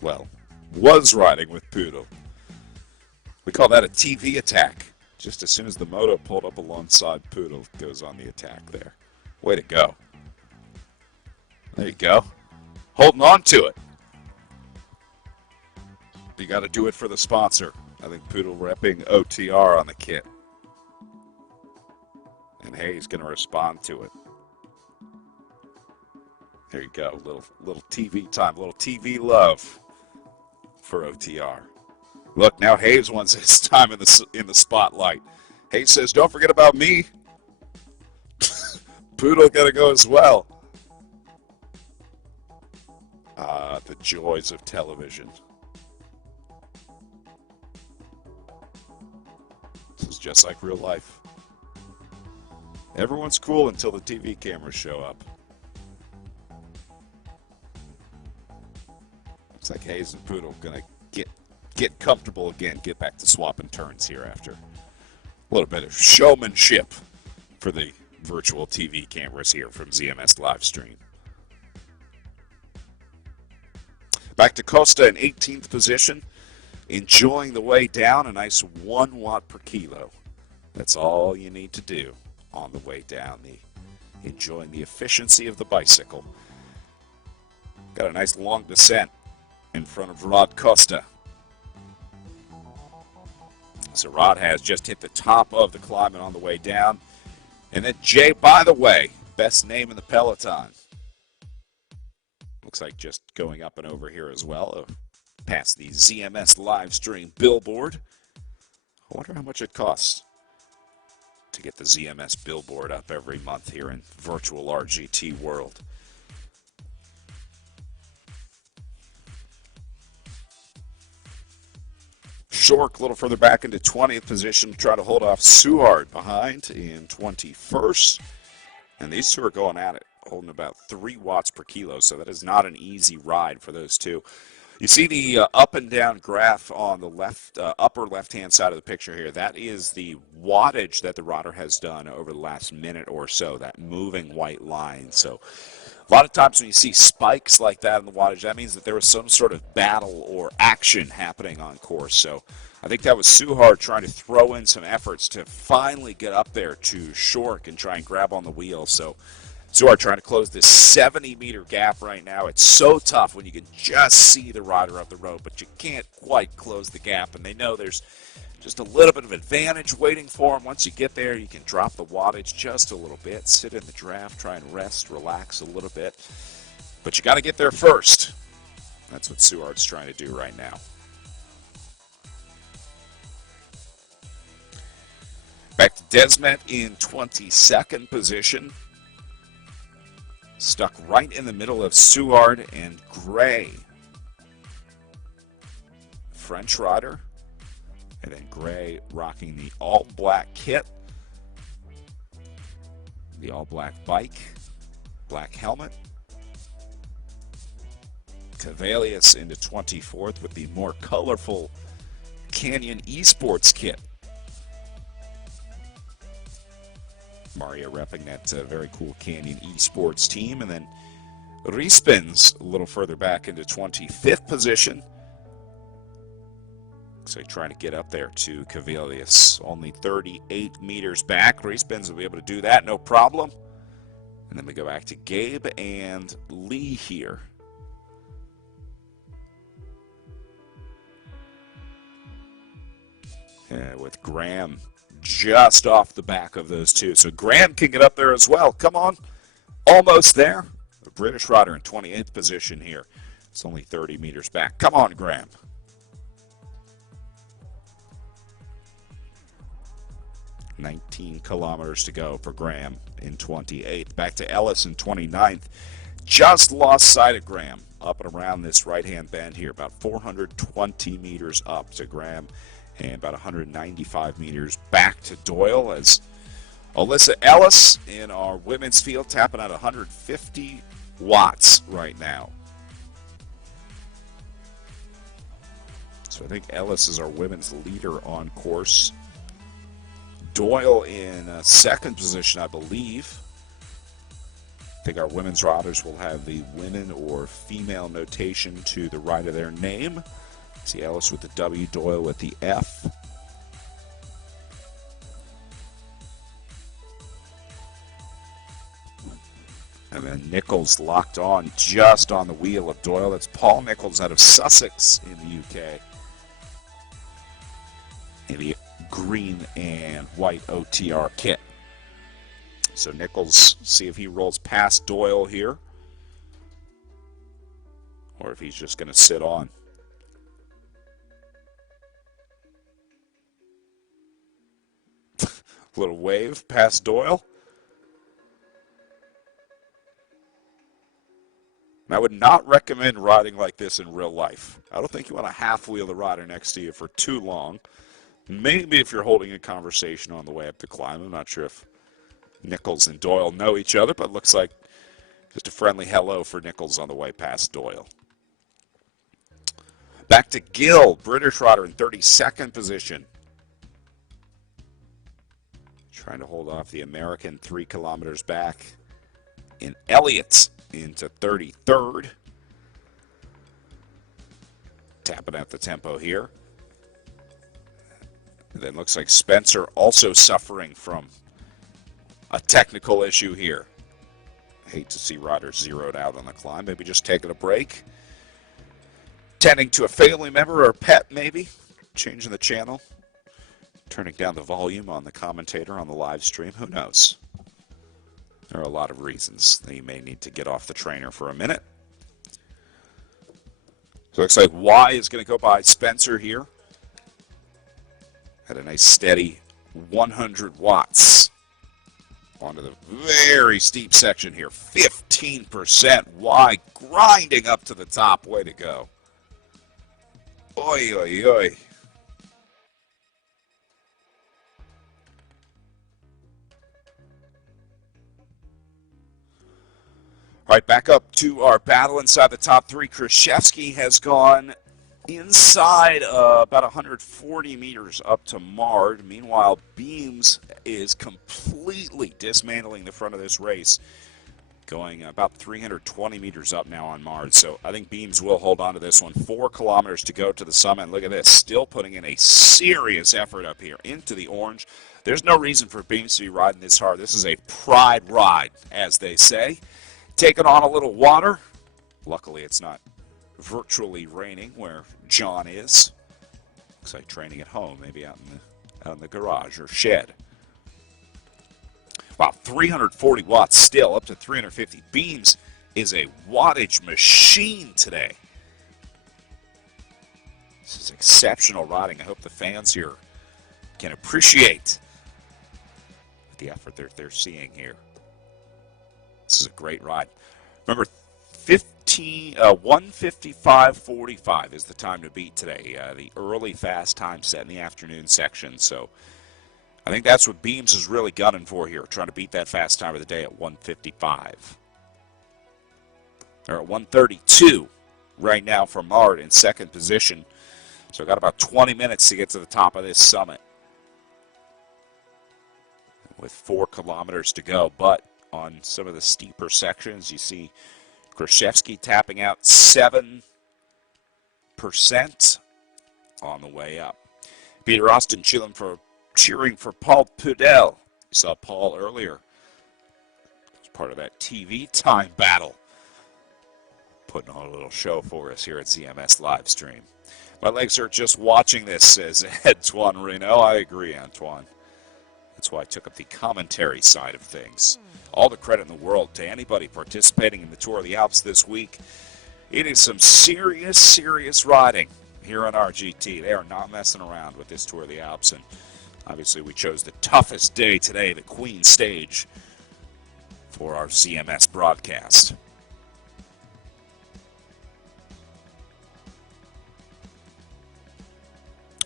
Well, was riding with Pudel. We call that a TV attack. Just as soon as the moto pulled up alongside Pudel, goes on the attack there. Way to go. There you go. Holding on to it. You got to do it for the sponsor. I think Pudel repping OTR on the kit. And Hayes going to respond to it. There you go. Little TV time, little TV love for OTR. Look, now Hayes wants his time in the spotlight. Hayes says, "Don't forget about me." Pudel got to go as well. The joys of television. This is just like real life. Everyone's cool until the TV cameras show up. Looks like Hayes and Pudel going to get comfortable again, get back to swapping turns here after a little bit of showmanship for the virtual TV cameras here from ZMS Livestream. Back to Costa in 18th position, enjoying the way down, a nice 1 watt per kilo. That's all you need to do on the way down, enjoying the efficiency of the bicycle. Got a nice long descent in front of Rod Costa. So Rod has just hit the top of the climb and on the way down. And then Jay, by the way, best name in the peloton. Looks like just going up and over here as well, past the ZMS Livestream billboard. I wonder how much it costs to get the ZMS billboard up every month here in virtual RGT world. Shork a little further back into 20th position to try to hold off Suhard behind in 21st. And these two are going at it, holding about 3 watts per kilo, so that is not an easy ride for those two. You see the up and down graph on the left, upper left-hand side of the picture here. That is the wattage that the rider has done over the last minute or so, that moving white line. So a lot of times when you see spikes like that in the wattage, that means that there was some sort of battle or action happening on course. So I think that was Suhard trying to throw in some efforts to finally get up there to Shork and try and grab on the wheel. So Suard trying to close this 70-meter gap right now. It's so tough when you can just see the rider up the road, but you can't quite close the gap, and they know there's just a little bit of advantage waiting for them. Once you get there, you can drop the wattage just a little bit, sit in the draft, try and rest, relax a little bit. But you got to get there first. That's what Suard's trying to do right now. Back to Desmet in 22nd position. Stuck right in the middle of Suard and Gray. French rider. And then Gray rocking the all-black kit. The all-black bike. Black helmet. Cavalius into 24th with the more colorful Canyon Esports kit. Mario repping that very cool Canyon Esports team. And then Rispens a little further back into 25th position. So trying to get up there to Cavalius. Only 38 meters back. Rispens will be able to do that, no problem. And then we go back to Gabe and Lee here. With Graham just off the back of those two. So Graham can get up there as well. Come on. Almost there. The British rider in 28th position here. It's only 30 meters back. Come on, Graham. "19 kilometers to go for Graham in 28th. Back to Ellis in 29th. Just lost sight of Graham up and around this right-hand bend here. About 420 meters up to Graham. And about 195 meters back to Doyle as Alyssa Ellis in our women's field tapping out 150 watts right now. So I think Ellis is our women's leader on course. Doyle in second position, I believe. I think our women's riders will have the women or female notation to the right of their name. See Ellis with the W, Doyle with the F. And then Nichols locked on just on the wheel of Doyle. That's Paul Nichols out of Sussex in the UK. In the green and white OTR kit. So Nichols, see if he rolls past Doyle here. Or if he's just going to sit on. Little wave past Doyle. I would not recommend riding like this in real life. I don't think you want to half-wheel the rider next to you for too long. Maybe if you're holding a conversation on the way up the climb. I'm not sure if Nichols and Doyle know each other, but it looks like just a friendly hello for Nichols on the way past Doyle. Back to Gill, British rider in 32nd position. Trying to hold off the American 3 kilometers back. In Elliott into 33rd. Tapping out the tempo here. And then looks like Spencer also suffering from a technical issue here. Hate to see riders zeroed out on the climb. Maybe just taking a break. Tending to a family member or pet maybe. Changing the channel. Turning down the volume on the commentator on the live stream. Who knows? There are a lot of reasons that you may need to get off the trainer for a minute. So it looks like Y is going to go by Spencer here. At a nice steady 100 watts. Onto the very steep section here. 15%. Y grinding up to the top. Way to go. Oi, oi, oi. All right, back up to our battle inside the top three. Krzyzewski has gone inside about 140 meters up to Mard. Meanwhile, Beams is completely dismantling the front of this race. going about 320 meters up now on Mard. So I think Beams will hold on to this one. 4 kilometers to go to the summit. Look at this, still putting in a serious effort up here into the orange. There's no reason for Beams to be riding this hard. This is a pride ride, as they say. Taking on a little water. Luckily, it's not virtually raining where John is. Looks like training at home, maybe out in the garage or shed. Wow, 340 watts still, up to 350. Beams is a wattage machine today. This is exceptional riding. I hope the fans here can appreciate the effort they're seeing here. This is a great ride. Remember, 1:55:45 is the time to beat today. The early fast time set in the afternoon section. So I think that's what Beams is really gunning for here, trying to beat that fast time of the day at 1:55. They're at 1:32 right now for Mard in second position. So got about 20 minutes to get to the top of this summit with 4 kilometers to go. But on some of the steeper sections, you see Krzyzewski tapping out 7% on the way up. Peter Austin cheering for Paul Pudel. You saw Paul earlier. It's part of that TV time battle. Putting on a little show for us here at ZMS Livestream. My legs are just watching this, says Antoine Reno. I agree, Antoine. That's why I took up the commentary side of things. All the credit in the world to anybody participating in the Tour of the Alps this week. It is some serious, serious riding here on RGT. They are not messing around with this Tour of the Alps. And obviously we chose the toughest day today, the Queen Stage, for our ZMS broadcast.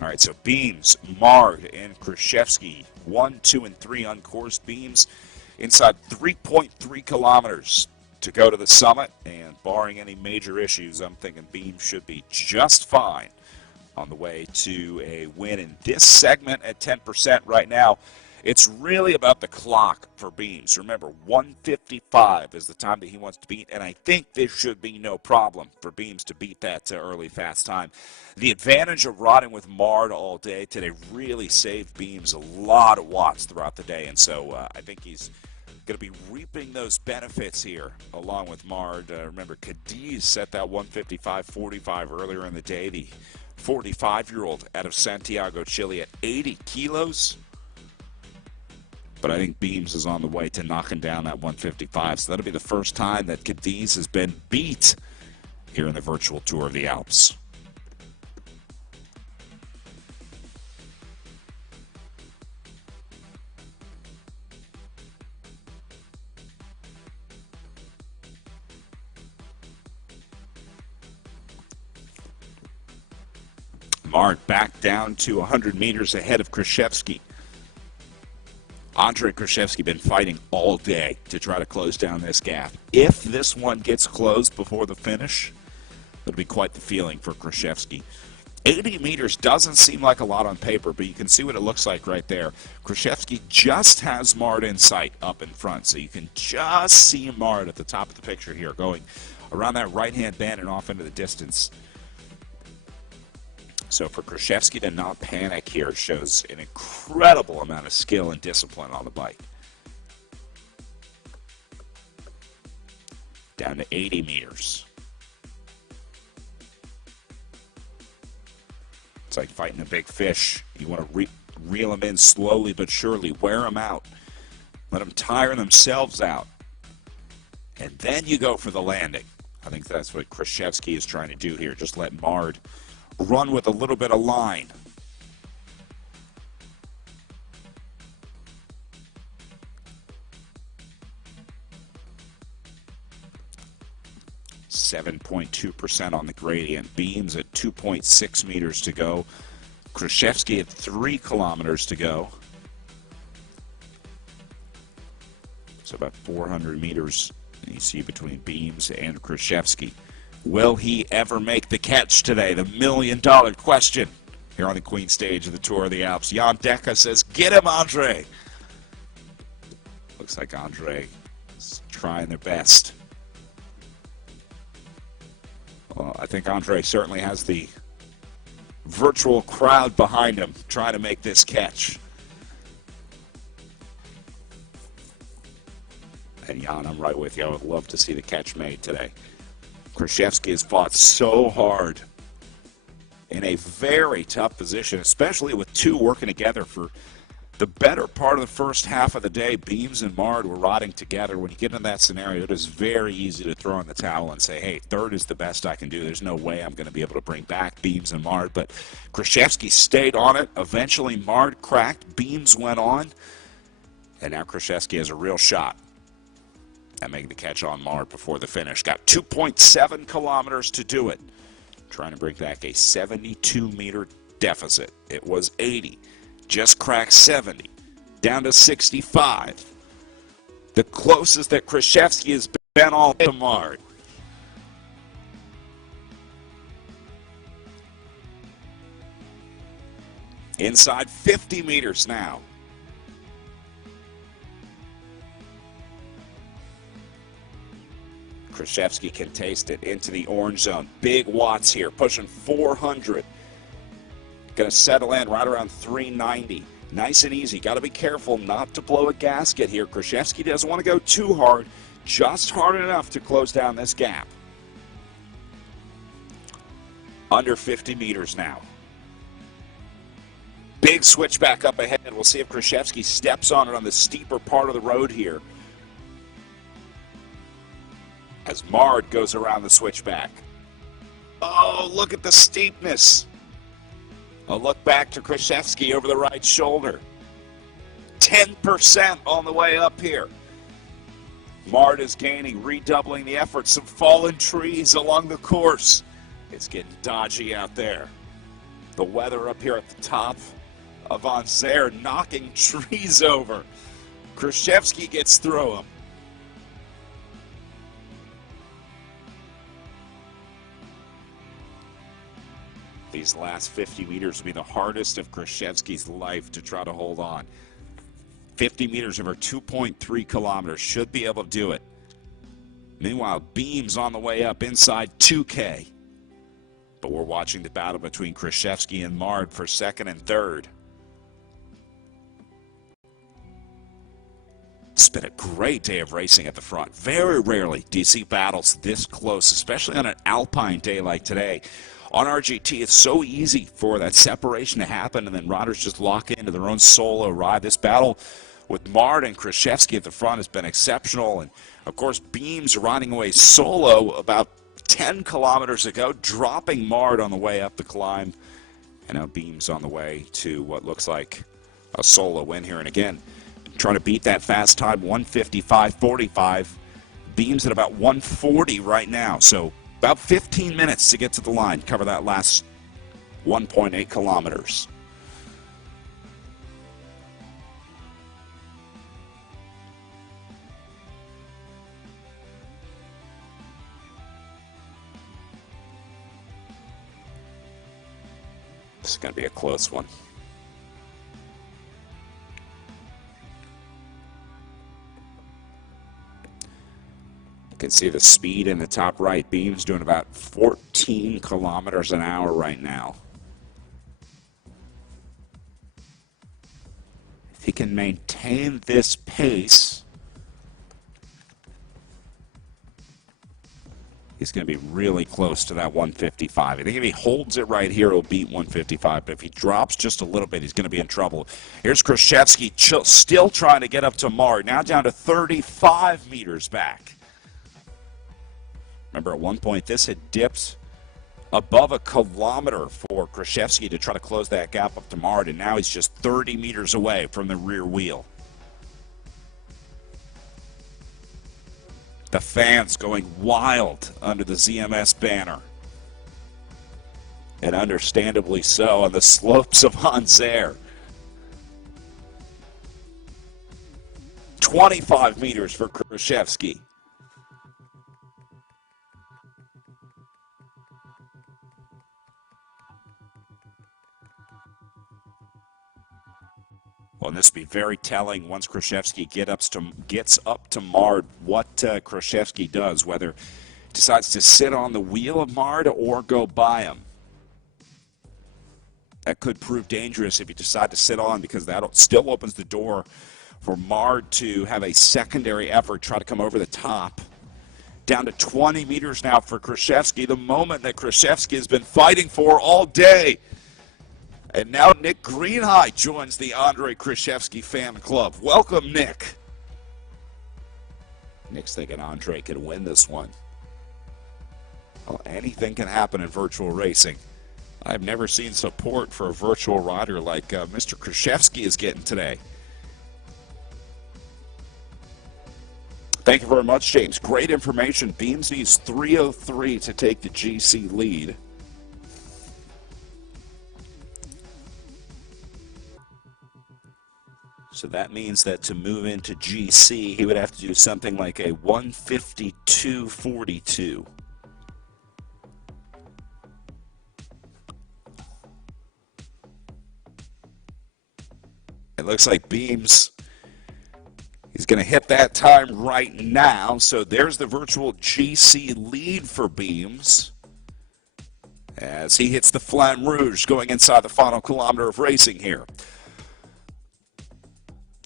All right, so Beams, Mard, and Krzyzewski, 1, 2, and 3 on course. Beams inside 3.3 kilometers to go to the summit, and barring any major issues, I'm thinking Beams should be just fine on the way to a win in this segment at 10% right now. It's really about the clock for Beams. Remember, 1:55 is the time that he wants to beat, and I think there should be no problem for Beams to beat that early fast time. The advantage of riding with Mard all day today really saved Beams a lot of watts throughout the day, and so I think he's going to be reaping those benefits here along with Mard. Remember, Cadiz set that 1:55:45 earlier in the day. The 45-year-old out of Santiago, Chile at 80 kilos. But I think Beams is on the way to knocking down that 1:55. So that'll be the first time that Cadiz has been beat here in the virtual Tour of the Alps. Mard back down to 100 meters ahead of Krzyzewski. Andrei Krzyzewski been fighting all day to try to close down this gap. If this one gets closed before the finish, it'll be quite the feeling for Krzyzewski. 80 meters doesn't seem like a lot on paper, but you can see what it looks like right there. Krzyzewski just has Mard in sight up in front, so you can just see Mard at the top of the picture here going around that right-hand band and off into the distance. So for Krzyzewski to not panic here shows an incredible amount of skill and discipline on the bike. Down to 80 meters. It's like fighting a big fish. You want to reel them in slowly but surely. Wear them out. Let them tire themselves out. And then you go for the landing. I think that's what Krzyzewski is trying to do here. Just let Mard run with a little bit of line. .2% on the gradient. Beams at 2.6 meters to go. Krzyzewski at 3 kilometers to go. So about 400 meters you see between Beams and Krzyzewski. Will he ever make the catch today? The million-dollar question here on the Queen Stage of the Tour of the Alps. Jan Decker says, get him, Andre. Looks like Andre trying their best. Well, I think Andre certainly has the virtual crowd behind him trying to make this catch. And Jan, I'm right with you. I would love to see the catch made today. Krzyzewski has fought so hard in a very tough position, especially with two working together for the better part of the first half of the day. Beams and Mard were rotting together. When you get in that scenario, it is very easy to throw in the towel and say, hey, third is the best I can do. There's no way I'm going to be able to bring back Beams and Mard. But Krzyzewski stayed on it. Eventually, Mard cracked. Beams went on. And now Krzyzewski has a real shot at making the catch on Mard before the finish. Got 2.7 kilometers to do it. Trying to bring back a 72-meter deficit. It was 80. Just cracked 70. Down to 65. The closest that Krzyzewski has been all to Mard. Inside 50 meters now. Krzyzewski can taste it into the orange zone. Big watts here, pushing 400. Going to settle in right around 390. Nice and easy. Got to be careful not to blow a gasket here. Krzyzewski doesn't want to go too hard, just hard enough to close down this gap. Under 50 meters now. Big switchback up ahead. We'll see if Krzyzewski steps on it on the steeper part of the road here, as Mard goes around the switchback. Oh, look at the steepness. A look back to Krzyzewski over the right shoulder. 10% on the way up here. Mard is gaining, redoubling the effort. Some fallen trees along the course. It's getting dodgy out there. The weather up here at the top of Anzer knocking trees over. Krzyzewski gets through them. These last 50 meters will be the hardest of Krzyzewski's life to try to hold on. 50 meters over 2.3 kilometers. Should be able to do it. Meanwhile, Beams on the way up inside 2K. But we're watching the battle between Krzyzewski and Mard for second and third. It's been a great day of racing at the front. Very rarely do you see battles this close, especially on an alpine day like today. On RGT, it's so easy for that separation to happen, and then riders just lock into their own solo ride. This battle with Mard and Krzyzewski at the front has been exceptional. And, of course, Beams riding away solo about 10 kilometers ago, dropping Mard on the way up the climb. And now Beams on the way to what looks like a solo win here. And, again, trying to beat that fast time, 1:55.45. Beams at about 1:40 right now. So about 15 minutes to get to the line, cover that last 1.8 kilometers. This is going to be a close one. You can see the speed in the top right. Beams doing about 14 kilometers an hour right now. If he can maintain this pace, he's going to be really close to that 155. I think if he holds it right here, he'll beat 155. But if he drops just a little bit, he's going to be in trouble. Here's Krzyzewski still trying to get up to Mard. Now down to 35 meters back. Remember, at one point, this had dipped above a kilometer for Krzyzewski to try to close that gap up to Mard, and now he's just 30 meters away from the rear wheel. The fans going wild under the ZMS banner. And understandably so on the slopes of Anzer. 25 meters for Krzyzewski. Well, and this will be very telling once Krzyzewski gets up to Mard what Krzyzewski does, whether he decides to sit on the wheel of Mard or go by him. That could prove dangerous if you decide to sit on, because that still opens the door for Mard to have a secondary effort, try to come over the top. Down to 20 meters now for Krzyzewski, the moment that Krzyzewski has been fighting for all day. And now Nick Greenhigh joins the Andrei Krzyzewski fan club. Welcome, Nick. Nick's thinking Andrei can win this one. Well, anything can happen in virtual racing. I've never seen support for a virtual rider like Mr. Krzyzewski is getting today. Thank you very much, James. Great information. Beams needs 3:03 to take the GC lead. So that means that to move into GC, he would have to do something like a 1:52.42. It looks like Beams, he's going to hit that time right now. So there's the virtual GC lead for Beams as he hits the Flamme Rouge going inside the final kilometer of racing here.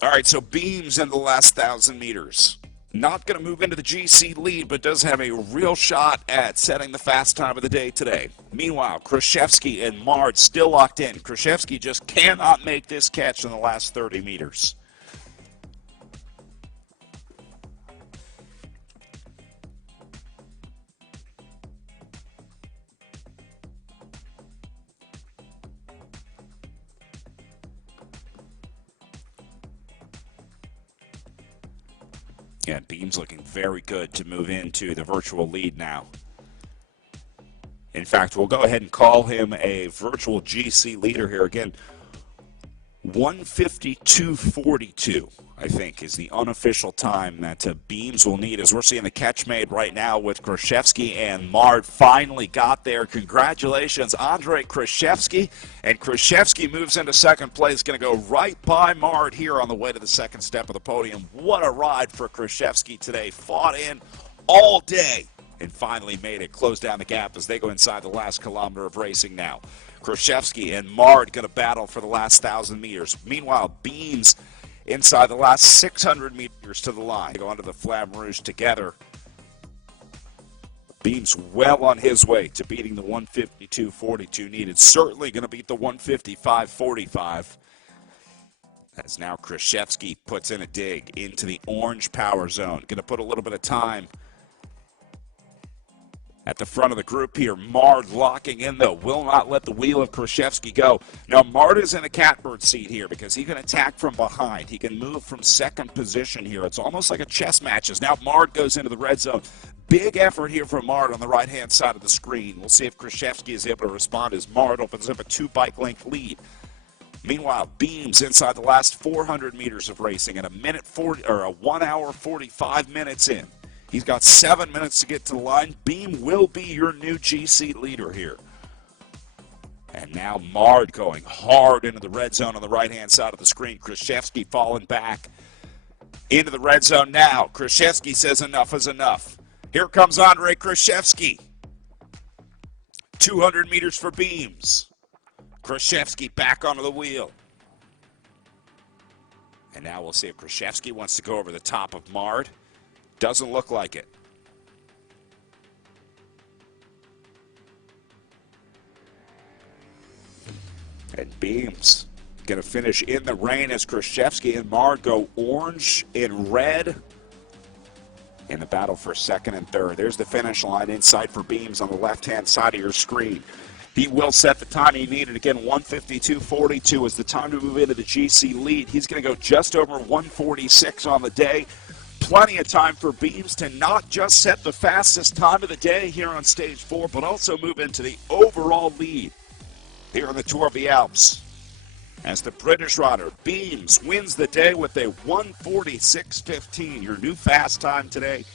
All right, so Beams in the last 1,000 meters. Not going to move into the GC lead, but does have a real shot at setting the fast time of the day today. Meanwhile, Krzyzewski and Mard still locked in. Krzyzewski just cannot make this catch in the last 30 meters. Yeah, Beams looking very good to move into the virtual lead now. In fact, we'll go ahead and call him a virtual GC leader here again. 1:52.42, I think, is the unofficial time that Beams will need, as we're seeing the catch made right now with Krzyzewski and Mard finally got there. Congratulations, Andrei Krzyzewski. And Krzyzewski moves into second place, going to go right by Mard here on the way to the second step of the podium. What a ride for Krzyzewski today. Fought in all day and finally made it, close down the gap as they go inside the last kilometer of racing now. Krzyzewski and Mard going to battle for the last 1,000 meters. Meanwhile, Beams inside the last 600 meters to the line. They go onto the Flamme Rouge together. Beams well on his way to beating the 1:52.42 needed. Certainly going to beat the 1:55.45. As now Krzyzewski puts in a dig into the orange power zone. Going to put a little bit of time at the front of the group here. Mard locking in, though. Will not let the wheel of Krzyzewski go. Now, Mard is in a catbird seat here because he can attack from behind. He can move from second position here. It's almost like a chess match as now Mard goes into the red zone. Big effort here from Mard on the right-hand side of the screen. We'll see if Krzyzewski is able to respond as Mard opens up a 2-bike length lead. Meanwhile, Beams inside the last 400 meters of racing at a 1 hour 45 minutes in. He's got 7 minutes to get to the line. Beam will be your new GC leader here. And now Mard going hard into the red zone on the right-hand side of the screen. Krzyzewski falling back into the red zone now. Krzyzewski says enough is enough. Here comes Andrei Krzyzewski. 200 meters for Beams. Krzyzewski back onto the wheel. And now we'll see if Krzyzewski wants to go over the top of Mard. Doesn't look like it. And Beams going to finish in the rain as Krzyzewski and Mard go orange and red in the battle for second and third. There's the finish line in sight for Beams on the left-hand side of your screen. He will set the time he needed. Again, 1:52.42 is the time to move into the GC lead. He's going to go just over 1:46 on the day. Plenty of time for Beams to not just set the fastest time of the day here on Stage 4, but also move into the overall lead here on the Tour of the Alps. As the British rider, Beams wins the day with a 1:46.15, your new fast time today,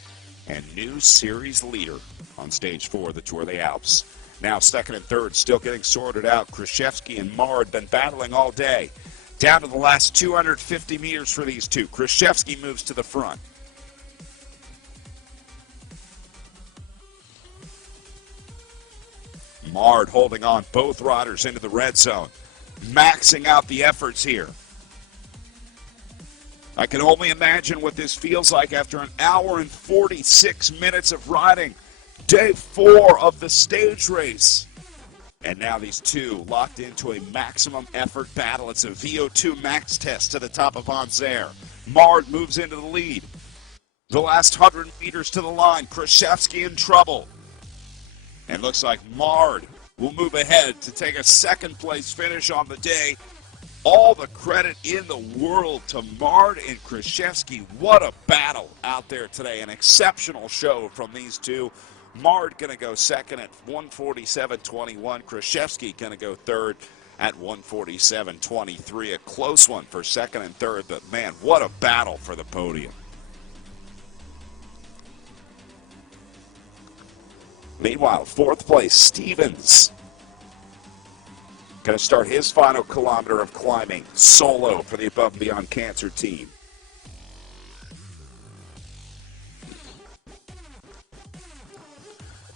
and new series leader on Stage 4 of the Tour of the Alps. Now second and third still getting sorted out. Krzyzewski and Mard been battling all day. Down to the last 250 meters for these two. Krzyzewski moves to the front. Mard holding on both riders into the red zone. Maxing out the efforts here. I can only imagine what this feels like after an hour and 46 minutes of riding. Day 4 of the stage race. And now these two locked into a maximum effort battle. It's a VO2 max test to the top of Anzer. Mard moves into the lead. The last 100 meters to the line. Krzyzewski in trouble. And looks like Mard will move ahead to take a second place finish on the day. All the credit in the world to Mard and Krzyzewski. What a battle out there today. An exceptional show from these two. Mard going to go second at 147.21. Krzyzewski going to go third at 147.23. A close one for second and third, but man, what a battle for the podium. Meanwhile, fourth place, Stevens. Going to start his final kilometer of climbing solo for the Above and Beyond Cancer team.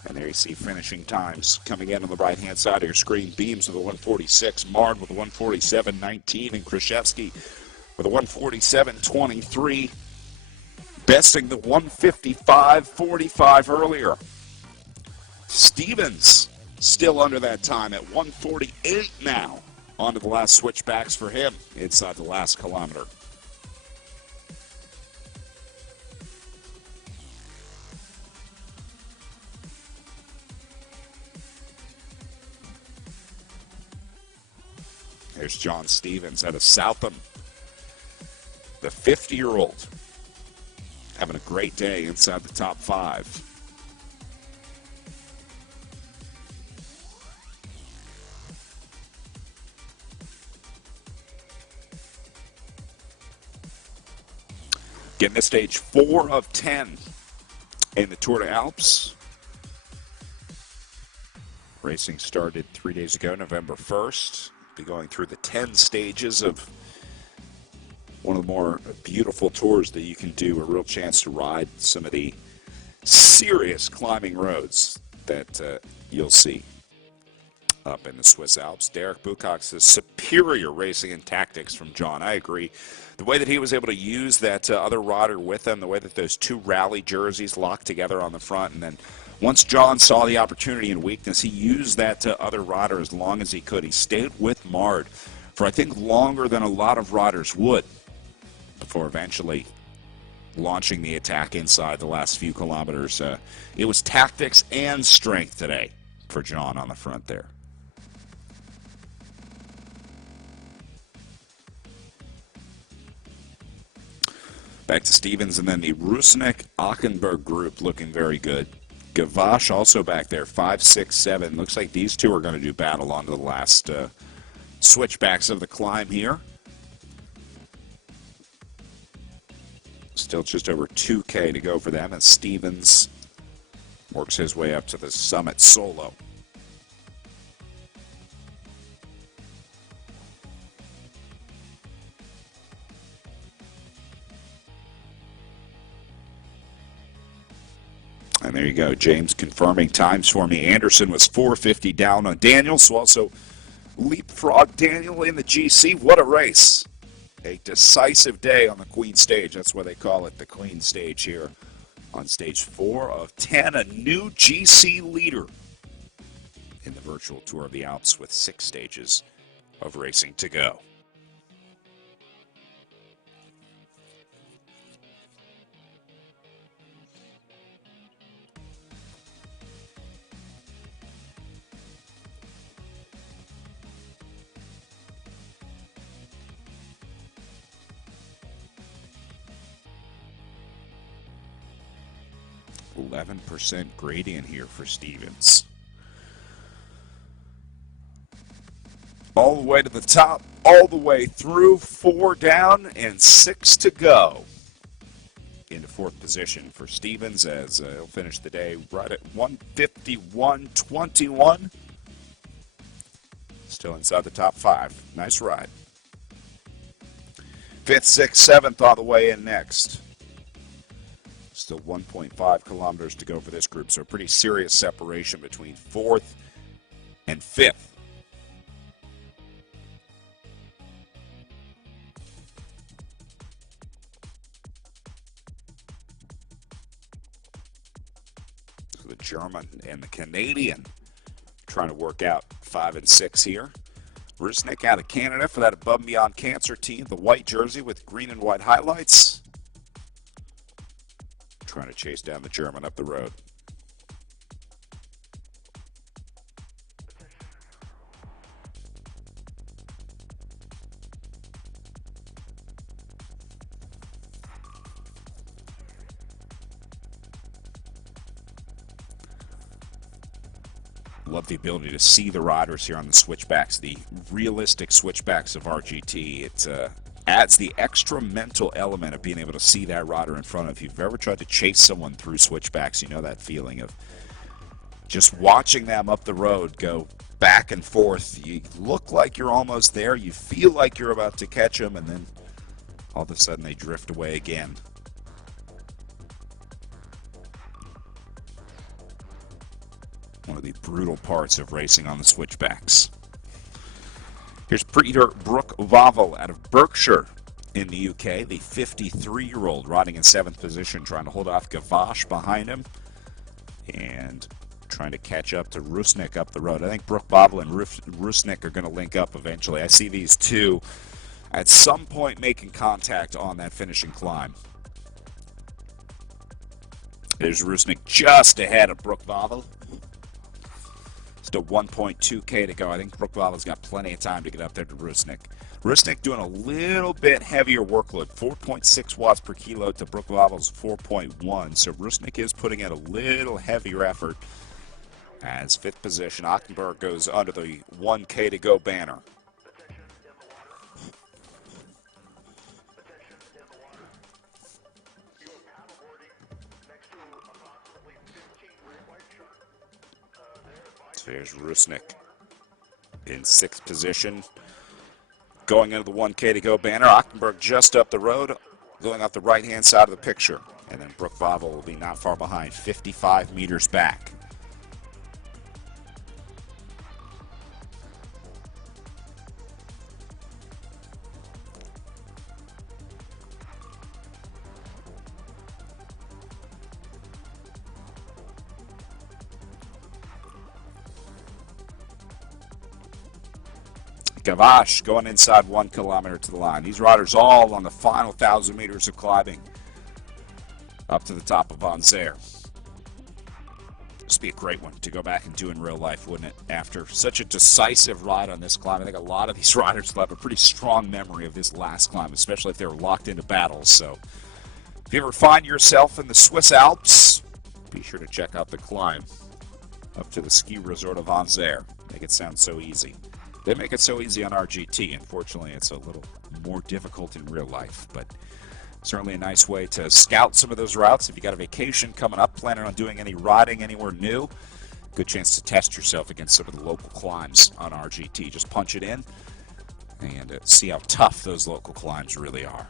And there you see finishing times coming in on the right-hand side of your screen. Beams with a 146, Mard with a 147.19, and Krzyzewski with a 147.23, besting the 155.45 earlier. Stevens still under that time at 148 now. On to the last switchbacks for him inside the last kilometer. There's John Stevens out of Southam, the 50-year-old, having a great day inside the top 5. Getting to stage 4 of 10 in the Tour de Alpes. Racing started 3 days ago, November 1st. Be going through the 10 stages of one of the more beautiful tours that you can do. A real chance to ride some of the serious climbing roads that you'll see up in the Swiss Alps. Derek Bucock says superior racing and tactics from John. I agree. The way that he was able to use that other rider with him, the way that those two rally jerseys locked together on the front, and then once John saw the opportunity and weakness, he used that other rider as long as he could. He stayed with Mard for, I think, longer than a lot of riders would before eventually launching the attack inside the last few kilometers. It was tactics and strength today for John on the front there. Back to Stevens, and then the Rusnak-Achenberg group looking very good. Gavash also back there, 5, 6, 7. Looks like these two are going to do battle on to the last switchbacks of the climb here. Still just over 2K to go for them as Stevens works his way up to the summit solo. And there you go, James confirming times for me. Anderson was 4:50 down on Daniel, so also leapfrog Daniel in the GC. What a race. A decisive day on the Queen Stage. That's why they call it the Queen Stage here on stage 4 of 10. A new GC leader in the virtual Tour of the Alps with 6 stages of racing to go. %, gradient here for Stevens. All the way to the top, all the way through, 4 down and 6 to go. Into 4th position for Stevens as he'll finish the day right at 151.21. Still inside the top 5. Nice ride. 5th, 6th, 7th on the way in next. Still 1.5 kilometers to go for this group, so a pretty serious separation between 4th and 5th. So the German and the Canadian trying to work out 5 and 6 here. Rusnik out of Canada for that Above and Beyond Cancer team, the white jersey with green and white highlights. Trying to chase down the German up the road. Love the ability to see the riders here on the switchbacks, the realistic switchbacks of RGT. It adds the extra mental element of being able to see that rider in front of you. If you've ever tried to chase someone through switchbacks, you know that feeling of just watching them up the road go back and forth. You look like you're almost there, you feel like you're about to catch them, and then all of a sudden they drift away again. One of the brutal parts of racing on the switchbacks. Here's Peter Brook-Wavel out of Berkshire in the UK, the 53-year-old riding in 7th position, trying to hold off Gavache behind him and trying to catch up to Rusnik up the road. I think Brook-Wavel and Rusnik are going to link up eventually. I see these two at some point making contact on that finishing climb. There's Rusnik just ahead of Brook-Wavel. Still 1.2K to go. I think Brook-Wavel's got plenty of time to get up there to Rusnik. Rusnik doing a little bit heavier workload, 4.6 watts per kilo to Brook-Wavel's 4.1. So Rusnik is putting in a little heavier effort. As 5th position, Ochtenberg goes under the 1K to go banner. There's Rusnik in 6th position. Going into the 1K to go banner. Ochtenberg just up the road, going off the right-hand side of the picture. And then Brook-Wavel will be not far behind, 55 meters back. Gavache going inside 1 kilometer to the line. These riders all on the final 1,000 meters of climbing up to the top of Anzer. This would be a great one to go back and do in real life, wouldn't it? After such a decisive ride on this climb, I think a lot of these riders will have a pretty strong memory of this last climb, especially if they were locked into battles. So if you ever find yourself in the Swiss Alps, be sure to check out the climb up to the ski resort of Anzer. Make it sound so easy. They make it so easy on RGT. Unfortunately, it's a little more difficult in real life, but certainly a nice way to scout some of those routes. If you got a vacation coming up, planning on doing any riding anywhere new, good chance to test yourself against some of the local climbs on RGT. Just punch it in and see how tough those local climbs really are.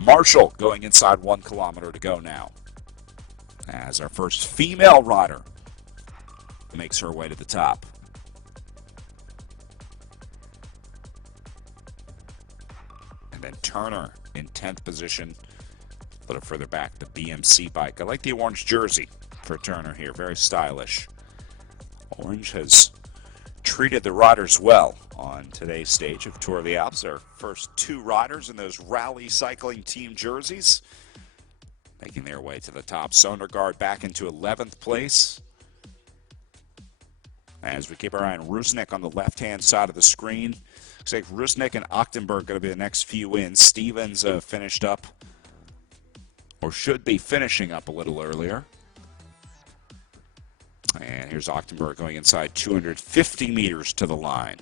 Marshall going inside 1 kilometer to go now, as our first female rider makes her way to the top. Then Turner in 10th position, a little further back, the BMC bike. I like the orange jersey for Turner here, very stylish. Orange has treated the riders well on today's stage of Tour of the Alps. Our first 2 riders in those rally cycling team jerseys making their way to the top. Sondergaard back into 11th place. As we keep our eye on Rusnik on the left-hand side of the screen. Looks like Rusnik and Ochtenberg going to be the next few in. Stevens finished up, or should be finishing up a little earlier. And here's Ochtenberg going inside 250 meters to the line.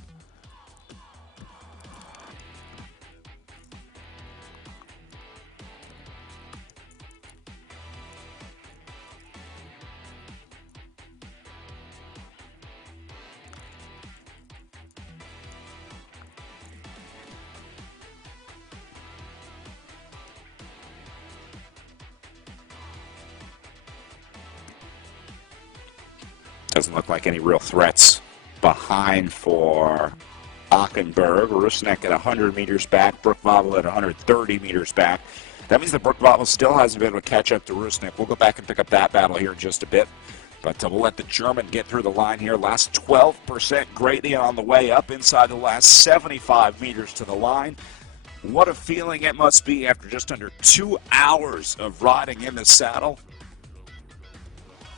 Doesn't look like any real threats behind for Ockenberg. Rusnak at 100 meters back. Brookvabel at 130 meters back. That means that Brookvabel still hasn't been able to catch up to Rusnak. We'll go back and pick up that battle here in just a bit. But we'll let the German get through the line here. Last 12% gradient on the way up inside the last 75 meters to the line. What a feeling it must be after just under 2 hours of riding in the saddle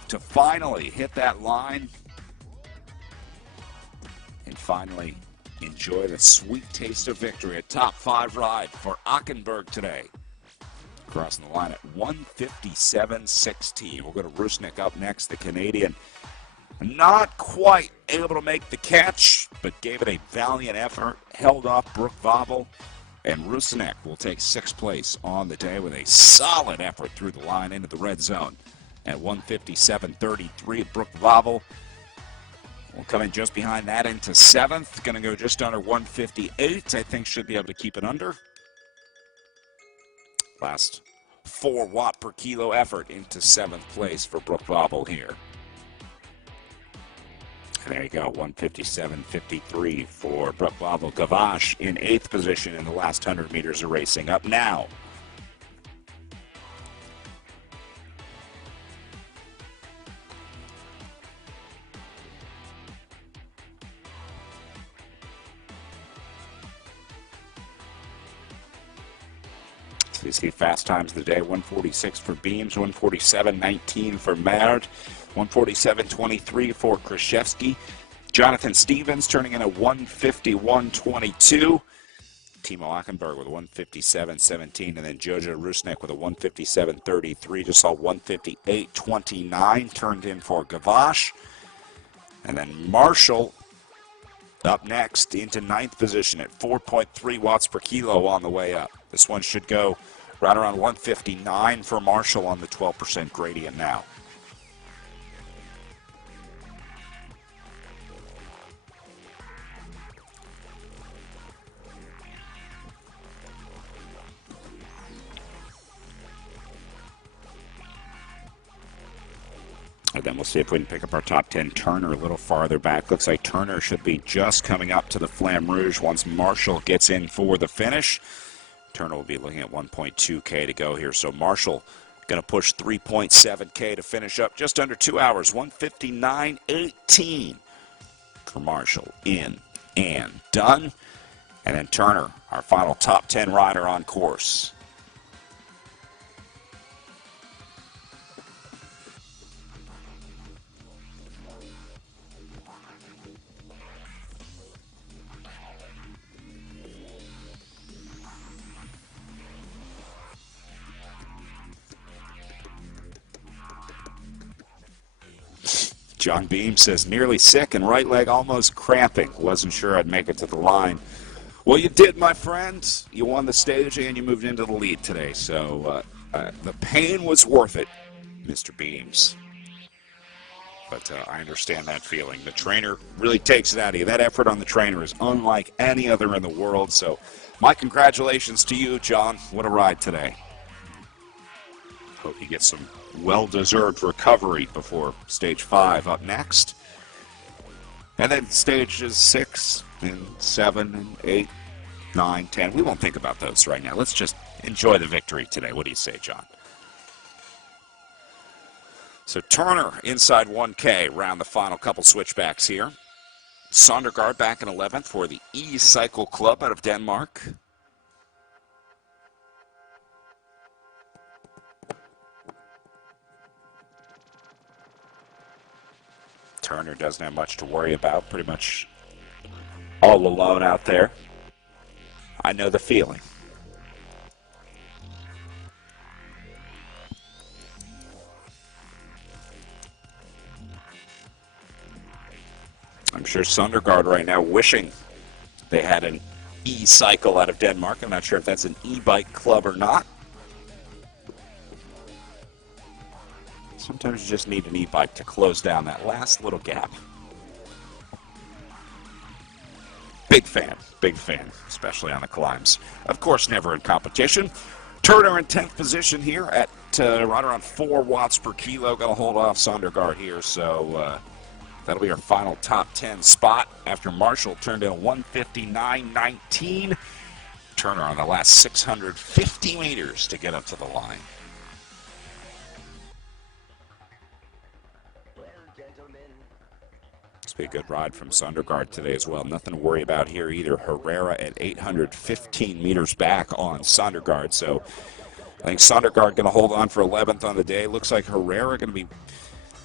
to finally hit that line and finally enjoy the sweet taste of victory. A top 5 ride for Ockenberg today. Crossing the line at 157.16. We'll go to Rusnak up next, the Canadian. Not quite able to make the catch, but gave it a valiant effort. Held off Brookvabel. And Rusnak will take 6th place on the day with a solid effort through the line into the red zone at 157.33. Brookvabel will come in just behind that into 7th. Going to go just under 158. I think should be able to keep it under. Last 4 watt per kilo effort into 7th place for Brookvabel here. And there you go, 157.53 for Brookvabel. Gavache in 8th position in the last 100 meters of racing. Up now. You see fast times of the day, 146 for Beams, 147.19 for Merd, 147.23 for Krzyzewski. Jonathan Stevens turning in a 151.22. Timo Ockenberg with a 157.17, and then Jojo Rusnak with a 157.33. Just saw 158.29 turned in for Gavache. And then Marshall up next into 9th position at 4.3 watts per kilo on the way up. This one should go right around 159 for Marshall on the 12% gradient now. And then we'll see if we can pick up our top 10. Turner a little farther back. Looks like Turner should be just coming up to the Flamme Rouge once Marshall gets in for the finish. Turner will be looking at 1.2K to go here. So Marshall going to push 3.7K to finish up just under 2 hours. 159.18 for Marshall. In and done. And then Turner, our final top 10 rider on course. John Beam says, nearly sick and right leg almost cramping. Wasn't sure I'd make it to the line. Well, you did, my friend. You won the stage and you moved into the lead today. So the pain was worth it, Mr. Beams. But I understand that feeling. The trainer really takes it out of you. That effort on the trainer is unlike any other in the world. So my congratulations to you, John. What a ride today. Hope you get some well-deserved recovery before stage 5 up next. And then stages 6 and 7 and 8, 9, 10. We won't think about those right now. Let's just enjoy the victory today. What do you say, John? So Turner inside 1K around the final couple switchbacks here. Sondergaard back in 11th for the E-Cycle Club out of Denmark. Turner doesn't have much to worry about, pretty much all alone out there. I know the feeling. I'm sure Sondergaard right now wishing they had an E-Cycle out of Denmark. I'm not sure if that's an e-bike club or not. Sometimes you just need an e-bike to close down that last little gap. Big fan, especially on the climbs. Of course, never in competition. Turner in 10th position here at right around 4 watts per kilo. Going to hold off Sondergaard here, so That'll be our final top 10 spot after Marshall turned in a 159.19. Turner on the last 650 meters to get up to the line. It's been a good ride from Sondergaard today as well. Nothing to worry about here either. Herrera at 815 meters back on Sondergaard. So I think Sondergaard going to hold on for 11th on the day. Looks like Herrera going to be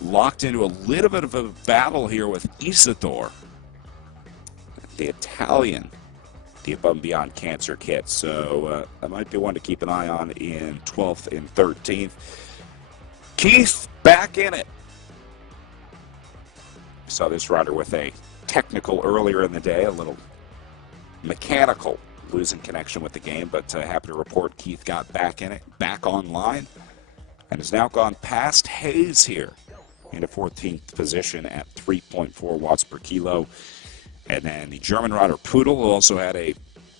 locked into a little bit of a battle here with Isidore, the Italian, the Above and Beyond Cancer Kit. So that might be one to keep an eye on in 12th and 13th. Keith back in it. We saw this rider with a technical earlier in the day, a little mechanical, losing connection with the game, but happy to report Keith got back in it, back online, and has now gone past Hayes here into 14th position at 3.4 watts per kilo. And then the German rider Pudel also had a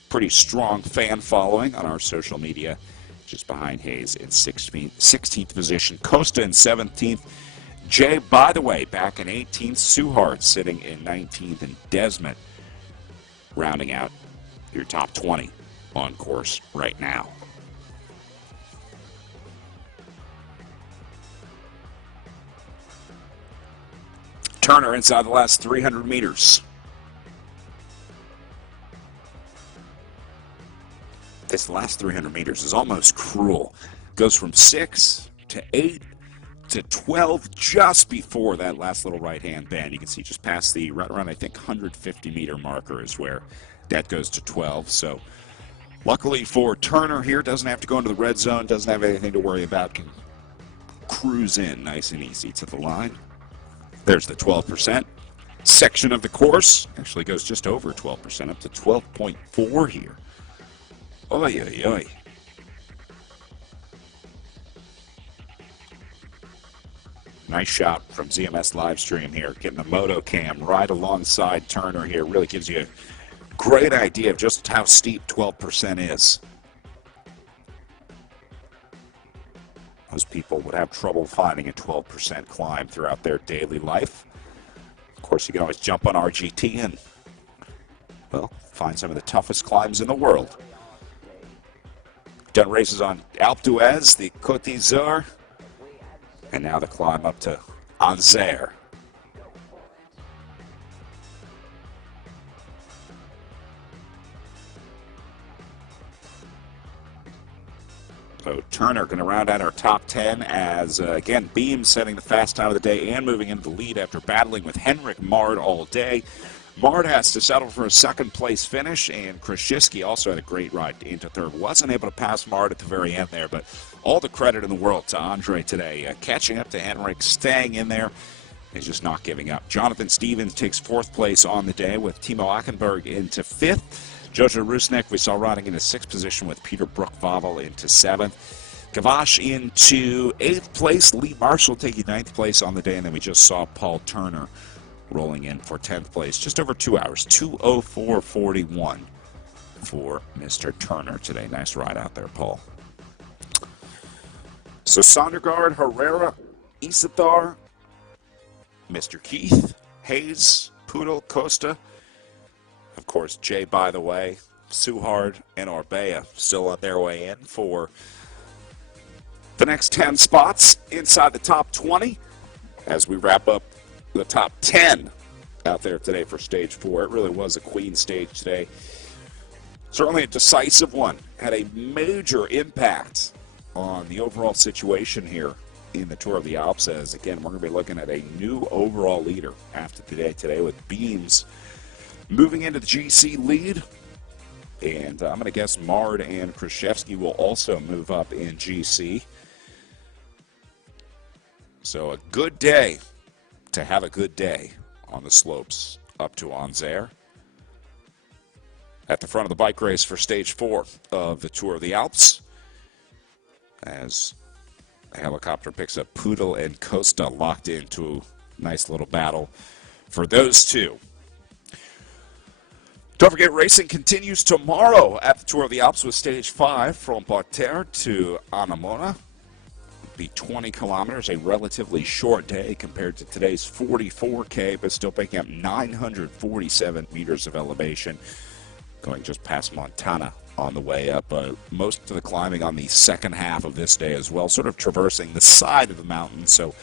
pretty strong fan following on our social media, just behind Hayes in 16th position. Costa in 17th. Jay, by the way, back in 18th. Suhard sitting in 19th. And Desmond rounding out your top 20 on course right now. Turner inside the last 300 meters. This last 300 meters is almost cruel. Goes from 6 to 8 to 12 just before that last little right-hand bend. You can see just past the, right around, I think, 150-meter marker is where that goes to 12. So luckily for Turner here, doesn't have to go into the red zone, doesn't have anything to worry about, can cruise in nice and easy to the line. There's the 12% section of the course. Actually goes just over 12%, up to 12.4 here. Oy, oy, oy. Nice shot from ZMS Livestream here, getting the moto cam right alongside Turner here. Really gives you a great idea of just how steep 12% is. Most people would have trouble finding a 12% climb throughout their daily life. Of course, you can always jump on RGT and, well, find some of the toughest climbs in the world. Done races on Alpe d'Huez, the Côte d'Azur, and now the climb up to Anzer. So Turner going to round out our top 10 as, again, Beam setting the fast time of the day and moving into the lead after battling with Henrik Mard all day. Mard has to settle for a second-place finish, and Krzyzewski also had a great ride into third. Wasn't able to pass Mard at the very end there, but all the credit in the world to Andre today. Catching up to Henrik, staying in there. He's just not giving up. Jonathan Stevens takes fourth place on the day with Timo Ackenberg into fifth. Jojo Rusnek we saw riding into sixth position with Peter Brook-Wavel into seventh. Gavash into eighth place. Lee Marshall taking ninth place on the day, and then we just saw Paul Turner rolling in for 10th place. Just over 2 hours, 2:04:41 for Mr. Turner today. Nice ride out there, Paul. So Sondergaard, Herrera, Isidore, Mr. Keith, Hayes, Pudel, Costa. Of course, Jay, by the way, Suhard, and Orbea still on their way in for the next 10 spots inside the top 20 as we wrap up the top 10 out there today for Stage 4. It really was a queen stage today. Certainly a decisive one. Had a major impact on the overall situation here in the Tour of the Alps, as, again, we're going to be looking at a new overall leader after today with Beams moving into the GC lead. And I'm going to guess Mard and Krzyzewski will also move up in GC. So a good day to have a good day on the slopes up to Anzer. At the front of the bike race for Stage 4 of the Tour of the Alps, as the helicopter picks up Pudel and Costa locked into a nice little battle for those two. Don't forget, racing continues tomorrow at the Tour of the Alps with Stage 5 from Botyre to Aminona. be 20 kilometers, a relatively short day compared to today's 44K, but still picking up 947 meters of elevation, going just past Montana on the way up. Most of the climbing on the second half of this day as well, sort of traversing the side of the mountain. So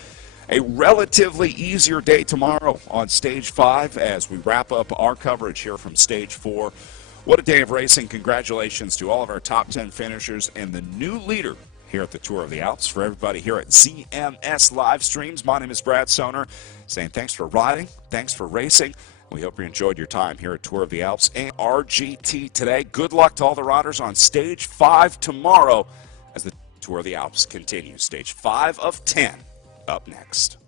a relatively easier day tomorrow on Stage 5 as we wrap up our coverage here from Stage 4. What a day of racing. Congratulations to all of our top 10 finishers and the new leader here at the Tour of the Alps. For everybody here at ZMS Live Streams, my name is Brad Soner, saying thanks for riding, thanks for racing. We hope you enjoyed your time here at Tour of the Alps and RGT today. Good luck to all the riders on Stage 5 tomorrow as the Tour of the Alps continues. Stage 5 of 10 up next.